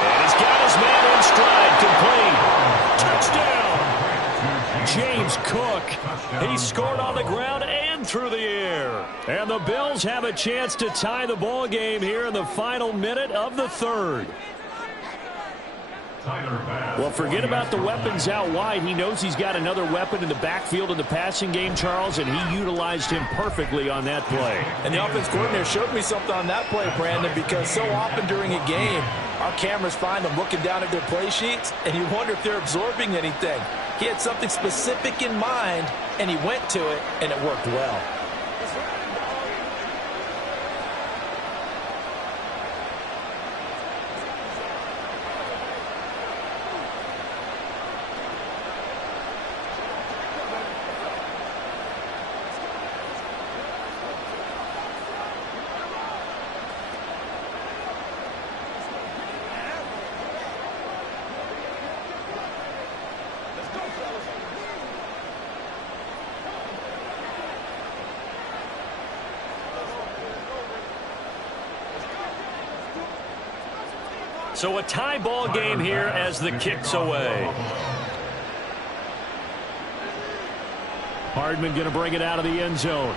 And he's got his man in stride, complete. Touchdown! James Cook. He scored on the ground and through the air. And the Bills have a chance to tie the ball game here in the final minute of the 3rd. Well, forget about the weapons out wide. He knows he's got another weapon in the backfield in the passing game, Charles, and he utilized him perfectly on that play. And the offense coordinator showed me something on that play, Brandon, because so often during a game, our cameras find them looking down at their play sheets, and you wonder if they're absorbing anything. He had something specific in mind, and he went to it, and it worked well. So a tie ball game here as the kick's away. Hardman going to bring it out of the end zone.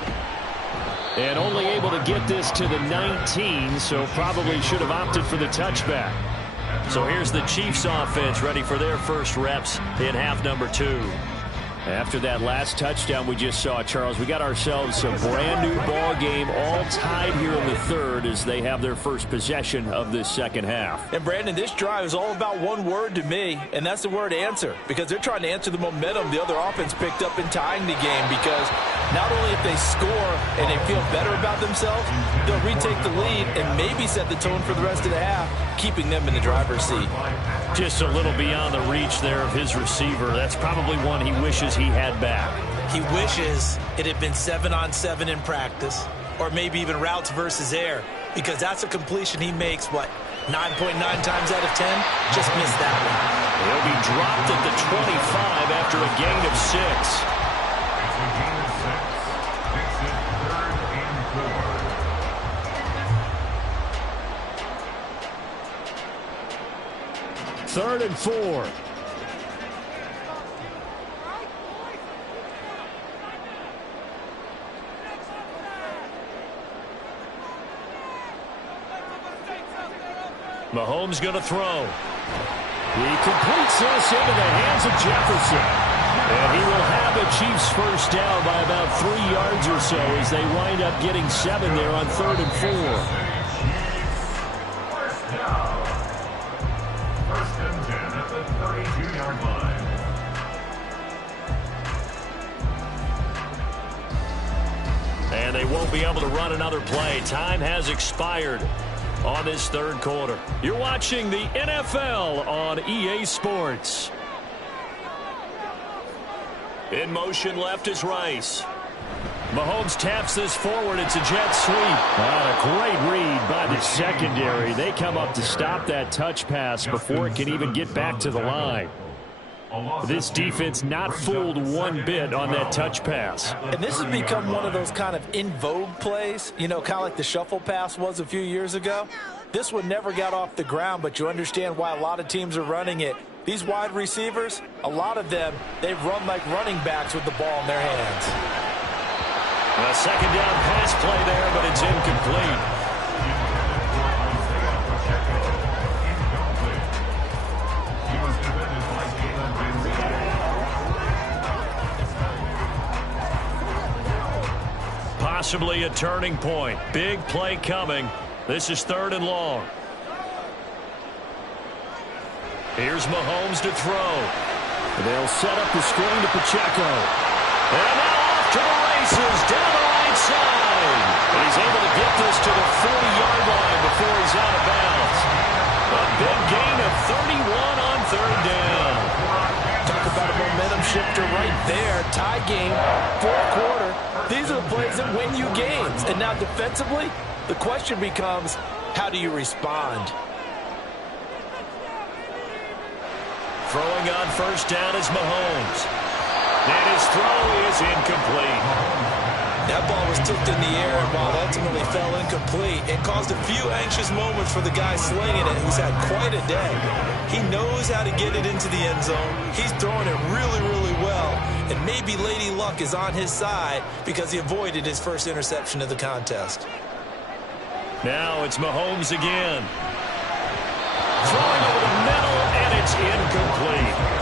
And only able to get this to the 19, so probably should have opted for the touchback. So here's the Chiefs offense ready for their first reps in half number 2. After that last touchdown we just saw, Charles, we got ourselves a brand new ball game, all tied here in the third as they have their first possession of this second half. And Brandon, this drive is all about one word to me, and that's the word answer, because they're trying to answer the momentum the other offense picked up in tying the game, because not only if they score and they feel better about themselves, they'll retake the lead and maybe set the tone for the rest of the half, keeping them in the driver's seat. Just a little beyond the reach there of his receiver. That's probably one he wishes he had back. He wishes it had been 7-on-7 in practice, or maybe even routes versus air, because that's a completion he makes, 9.9 times out of 10? Just missed that one. He'll be dropped at the 25 after a gain of 6. It's a gain of 6. Makes it 3rd and 4. 3rd and 4. Mahomes going to throw. He completes this into the hands of Jefferson. And he will have a Chiefs first down by about 3 yards or so as they wind up getting 7 there on 3rd and 4. First down. 1st and 10 at the 32-yard line. And they won't be able to run another play. Time has expired on this third quarter. You're watching the NFL on EA Sports. In motion left is Rice. Mahomes taps this forward. It's a jet sweep. A great read by the secondary. They come up to stop that touch pass before it can even get back to the line. This defense not fooled one bit on that touch pass. And this has become one of those kind of in vogue plays, kind of like the shuffle pass was a few years ago. This one never got off the ground, but you understand why a lot of teams are running it. These wide receivers, a lot of them, they run like running backs with the ball in their hands. A second down pass play there, but it's incomplete. Possibly a turning point. Big play coming. This is 3rd and long. Here's Mahomes to throw. They'll set up the screen to Pacheco. And now off to the races down the right side. And he's able to get this to the 40-yard line before he's out of bounds. A big gain of 31 on 3rd down. Talk about a momentum shifter right there. Tie game, 4th quarter. These are the plays that win you games. And now defensively, the question becomes, how do you respond? Throwing on first down is Mahomes. And his throw is incomplete. That ball was tipped in the air, and while ultimately fell incomplete, it caused a few anxious moments for the guy slinging it, who's had quite a day. He knows how to get it into the end zone. He's throwing it really, really well, and maybe Lady Luck is on his side because he avoided his first interception of the contest. Now it's Mahomes again. Throwing over the middle, and it's incomplete.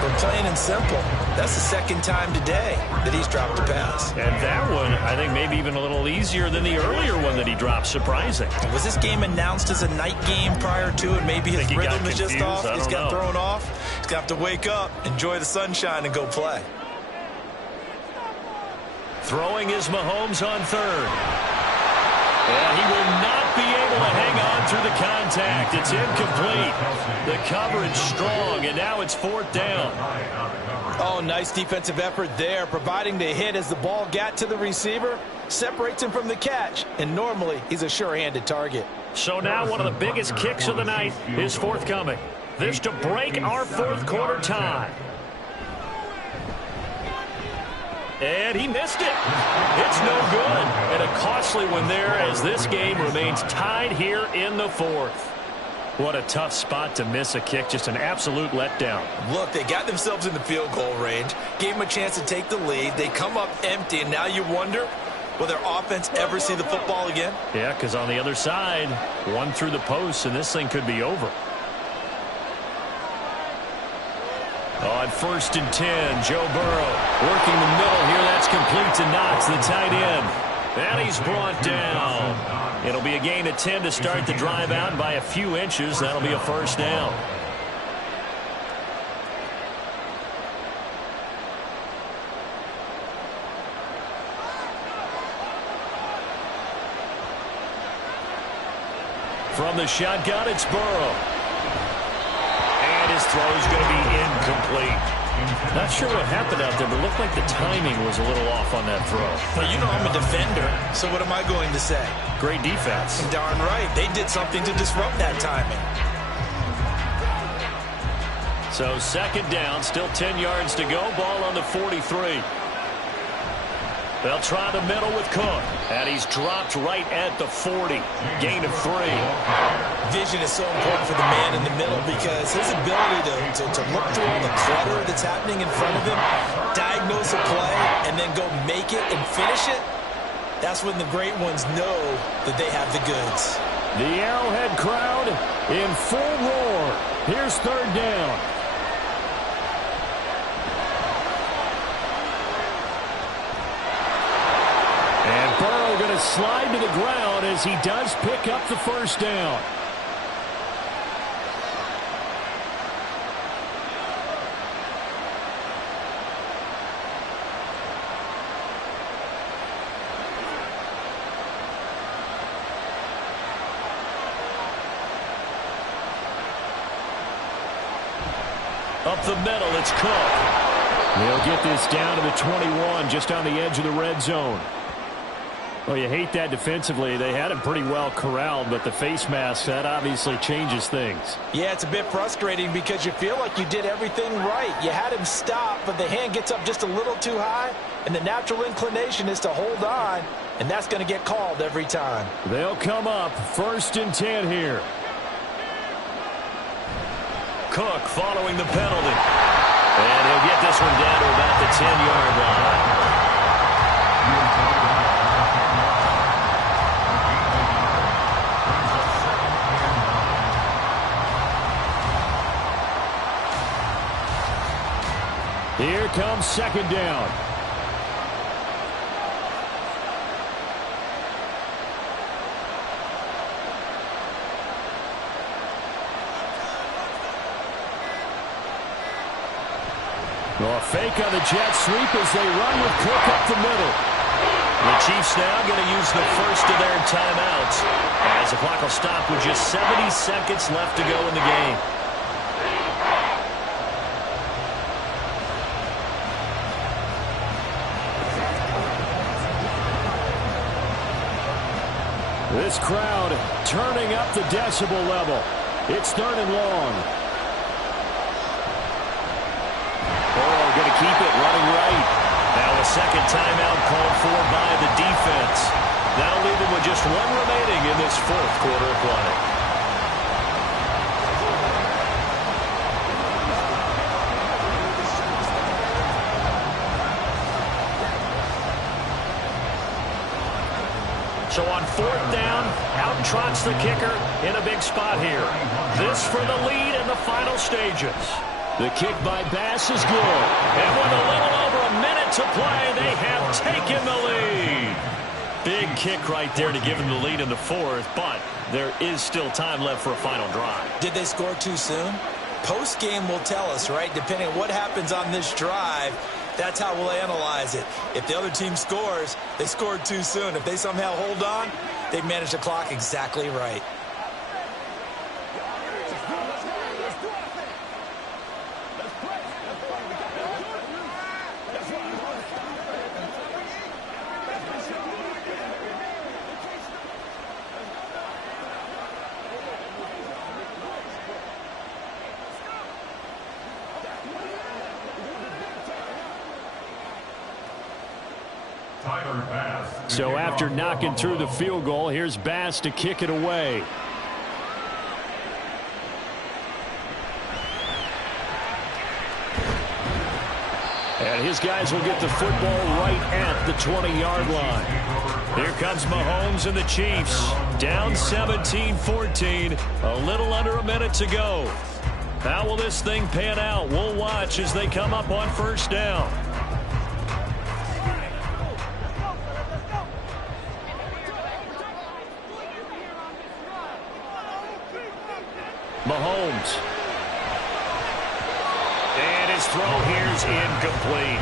But plain and simple, that's the second time today that he's dropped a pass. And that one, I think, maybe even a little easier than the earlier one that he dropped. Surprising. Was this game announced as a night game prior to it? Maybe his rhythm is just off. He's got thrown off. He's going to have to wake up, enjoy the sunshine, and go play. Throwing is Mahomes on 3rd. And he will not be able to hang on through the contact. It's incomplete. The coverage strong, and now it's 4th down. Oh, nice defensive effort there, providing the hit as the ball got to the receiver, separates him from the catch, and normally he's a sure-handed target. So now one of the biggest kicks of the night is forthcoming. This to break our 4th quarter tie. And he missed it. It's no good. And a costly one there as this game remains tied here in the 4th. What a tough spot to miss a kick. Just an absolute letdown. Look, they got themselves in the field goal range, gave them a chance to take the lead. They come up empty, and now you wonder, will their offense ever see the football again? Yeah, because on the other side, one through the post, and this thing could be over. On 1st and 10, Joe Burrow working the middle here. That's complete to Knox, the tight end. And he's brought down. It'll be a gain of 10 to start the drive out by a few inches. That'll be a first down. From the shotgun, it's Burrow. And his throw is going to be incomplete. Not sure what happened out there, but it looked like the timing was a little off on that throw. Well, you know I'm a defender, so what am I going to say? Great defense. Darn right. They did something to disrupt that timing. So 2nd down, still 10 yards to go. Ball on the 43. They'll try the middle with Cook. And he's dropped right at the 40. Gain of 3. Vision is so important for the man in the middle because his ability to look through all the clutter that's happening in front of him, diagnose a play, and then go make it and finish it, that's when the great ones know that they have the goods. The Arrowhead crowd in full roar. Here's 3rd down. And Burrow going to slide to the ground as he does pick up the first down. Up the middle, it's Cook. They'll get this down to the 21, just on the edge of the red zone. Well, you hate that defensively. They had him pretty well corralled, but the face mask, that obviously changes things. Yeah, it's a bit frustrating because you feel like you did everything right. You had him stop, but the hand gets up just a little too high, and the natural inclination is to hold on, and that's going to get called every time. They'll come up 1st and 10 here. Cook following the penalty. And he'll get this one down to about the 10-yard line. Here comes 2nd down. Well, a fake on the jet sweep as they run with Cook up the middle. The Chiefs now going to use the first of their timeouts as the clock will stop with just 70 seconds left to go in the game. This crowd turning up the decibel level. It's 3rd and long. Burrow going to keep it running right. Now a second timeout called for by the defense. That'll leave them with just 1 remaining in this 4th quarter of play. So on 4th down, out trots the kicker in a big spot here. This for the lead in the final stages. The kick by Bass is good. And with a little over a minute to play, they have taken the lead. Big kick right there to give them the lead in the 4th, but there is still time left for a final drive. Did they score too soon? Post-game will tell us, right? Depending on what happens on this drive, that's how we'll analyze it. If the other team scores, they scored too soon. If they somehow hold on, they've managed the clock exactly right. So after knocking through the field goal, here's Bass to kick it away. And his guys will get the football right at the 20-yard line. Here comes Mahomes and the Chiefs. Down 17-14. A little under a minute to go. How will this thing pan out? We'll watch as they come up on first down. Mahomes. And his throw here's incomplete.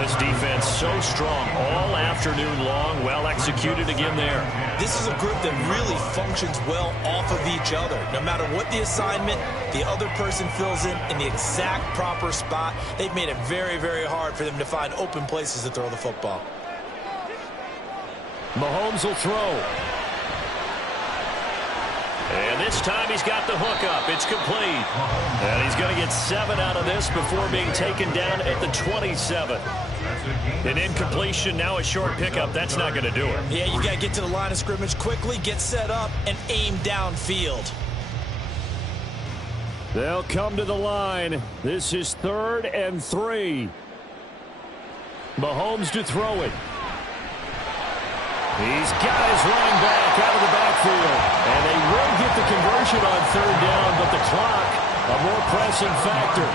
This defense so strong all afternoon long. Well executed again there. This is a group that really functions well off of each other. No matter what the assignment, the other person fills in the exact proper spot. They've made it very, very hard for them to find open places to throw the football. Mahomes will throw. And this time he's got the hook up. It's complete. And he's going to get 7 out of this before being taken down at the 27. An incompletion, now a short pickup. That's not going to do it. Yeah, you got to get to the line of scrimmage quickly, get set up, and aim downfield. They'll come to the line. This is 3rd and 3. Mahomes to throw it. He's got his running back out of the backfield. And they will get the conversion on 3rd down, but the clock, a more pressing factor.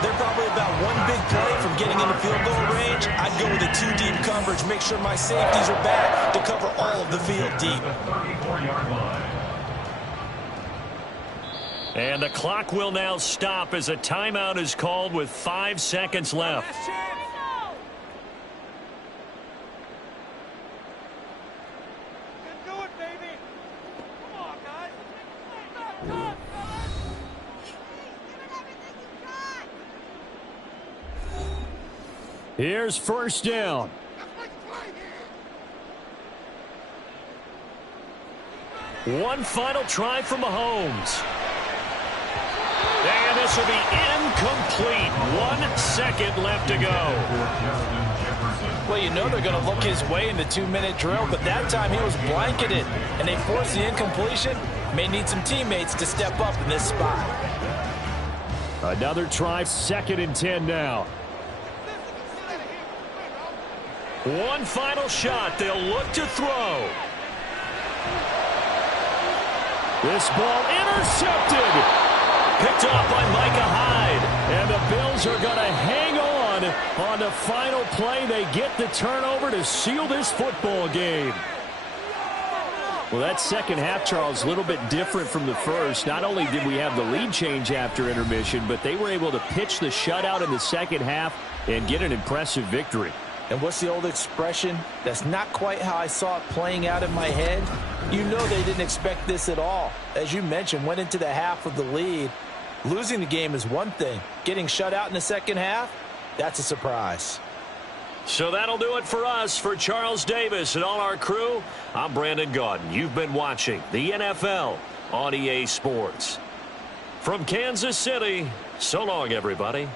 They're probably about one big play from getting in the field goal range. I'd go with a 2-deep coverage, make sure my safeties are back to cover all of the field deep. And the clock will now stop as a timeout is called with 5 seconds left. Here's first down. One final try from Mahomes. And this will be incomplete. 1 second left to go. Well, you know they're going to look his way in the 2-minute drill, but that time he was blanketed, and they forced the incompletion. May need some teammates to step up in this spot. Another try, 2nd and 10 now. One final shot. They'll look to throw. This ball intercepted. Picked off by Micah Hyde. And the Bills are going to hang on the final play. They get the turnover to seal this football game. Well, that second half, Charles, a little bit different from the first. Not only did we have the lead change after intermission, but they were able to pitch the shutout in the second half and get an impressive victory. And what's the old expression? That's not quite how I saw it playing out in my head. You know they didn't expect this at all. As you mentioned, went into the half with the lead. Losing the game is one thing. Getting shut out in the second half, that's a surprise. So that'll do it for us. For Charles Davis and all our crew, I'm Brandon Gaudin. You've been watching the NFL on EA Sports. From Kansas City, so long, everybody.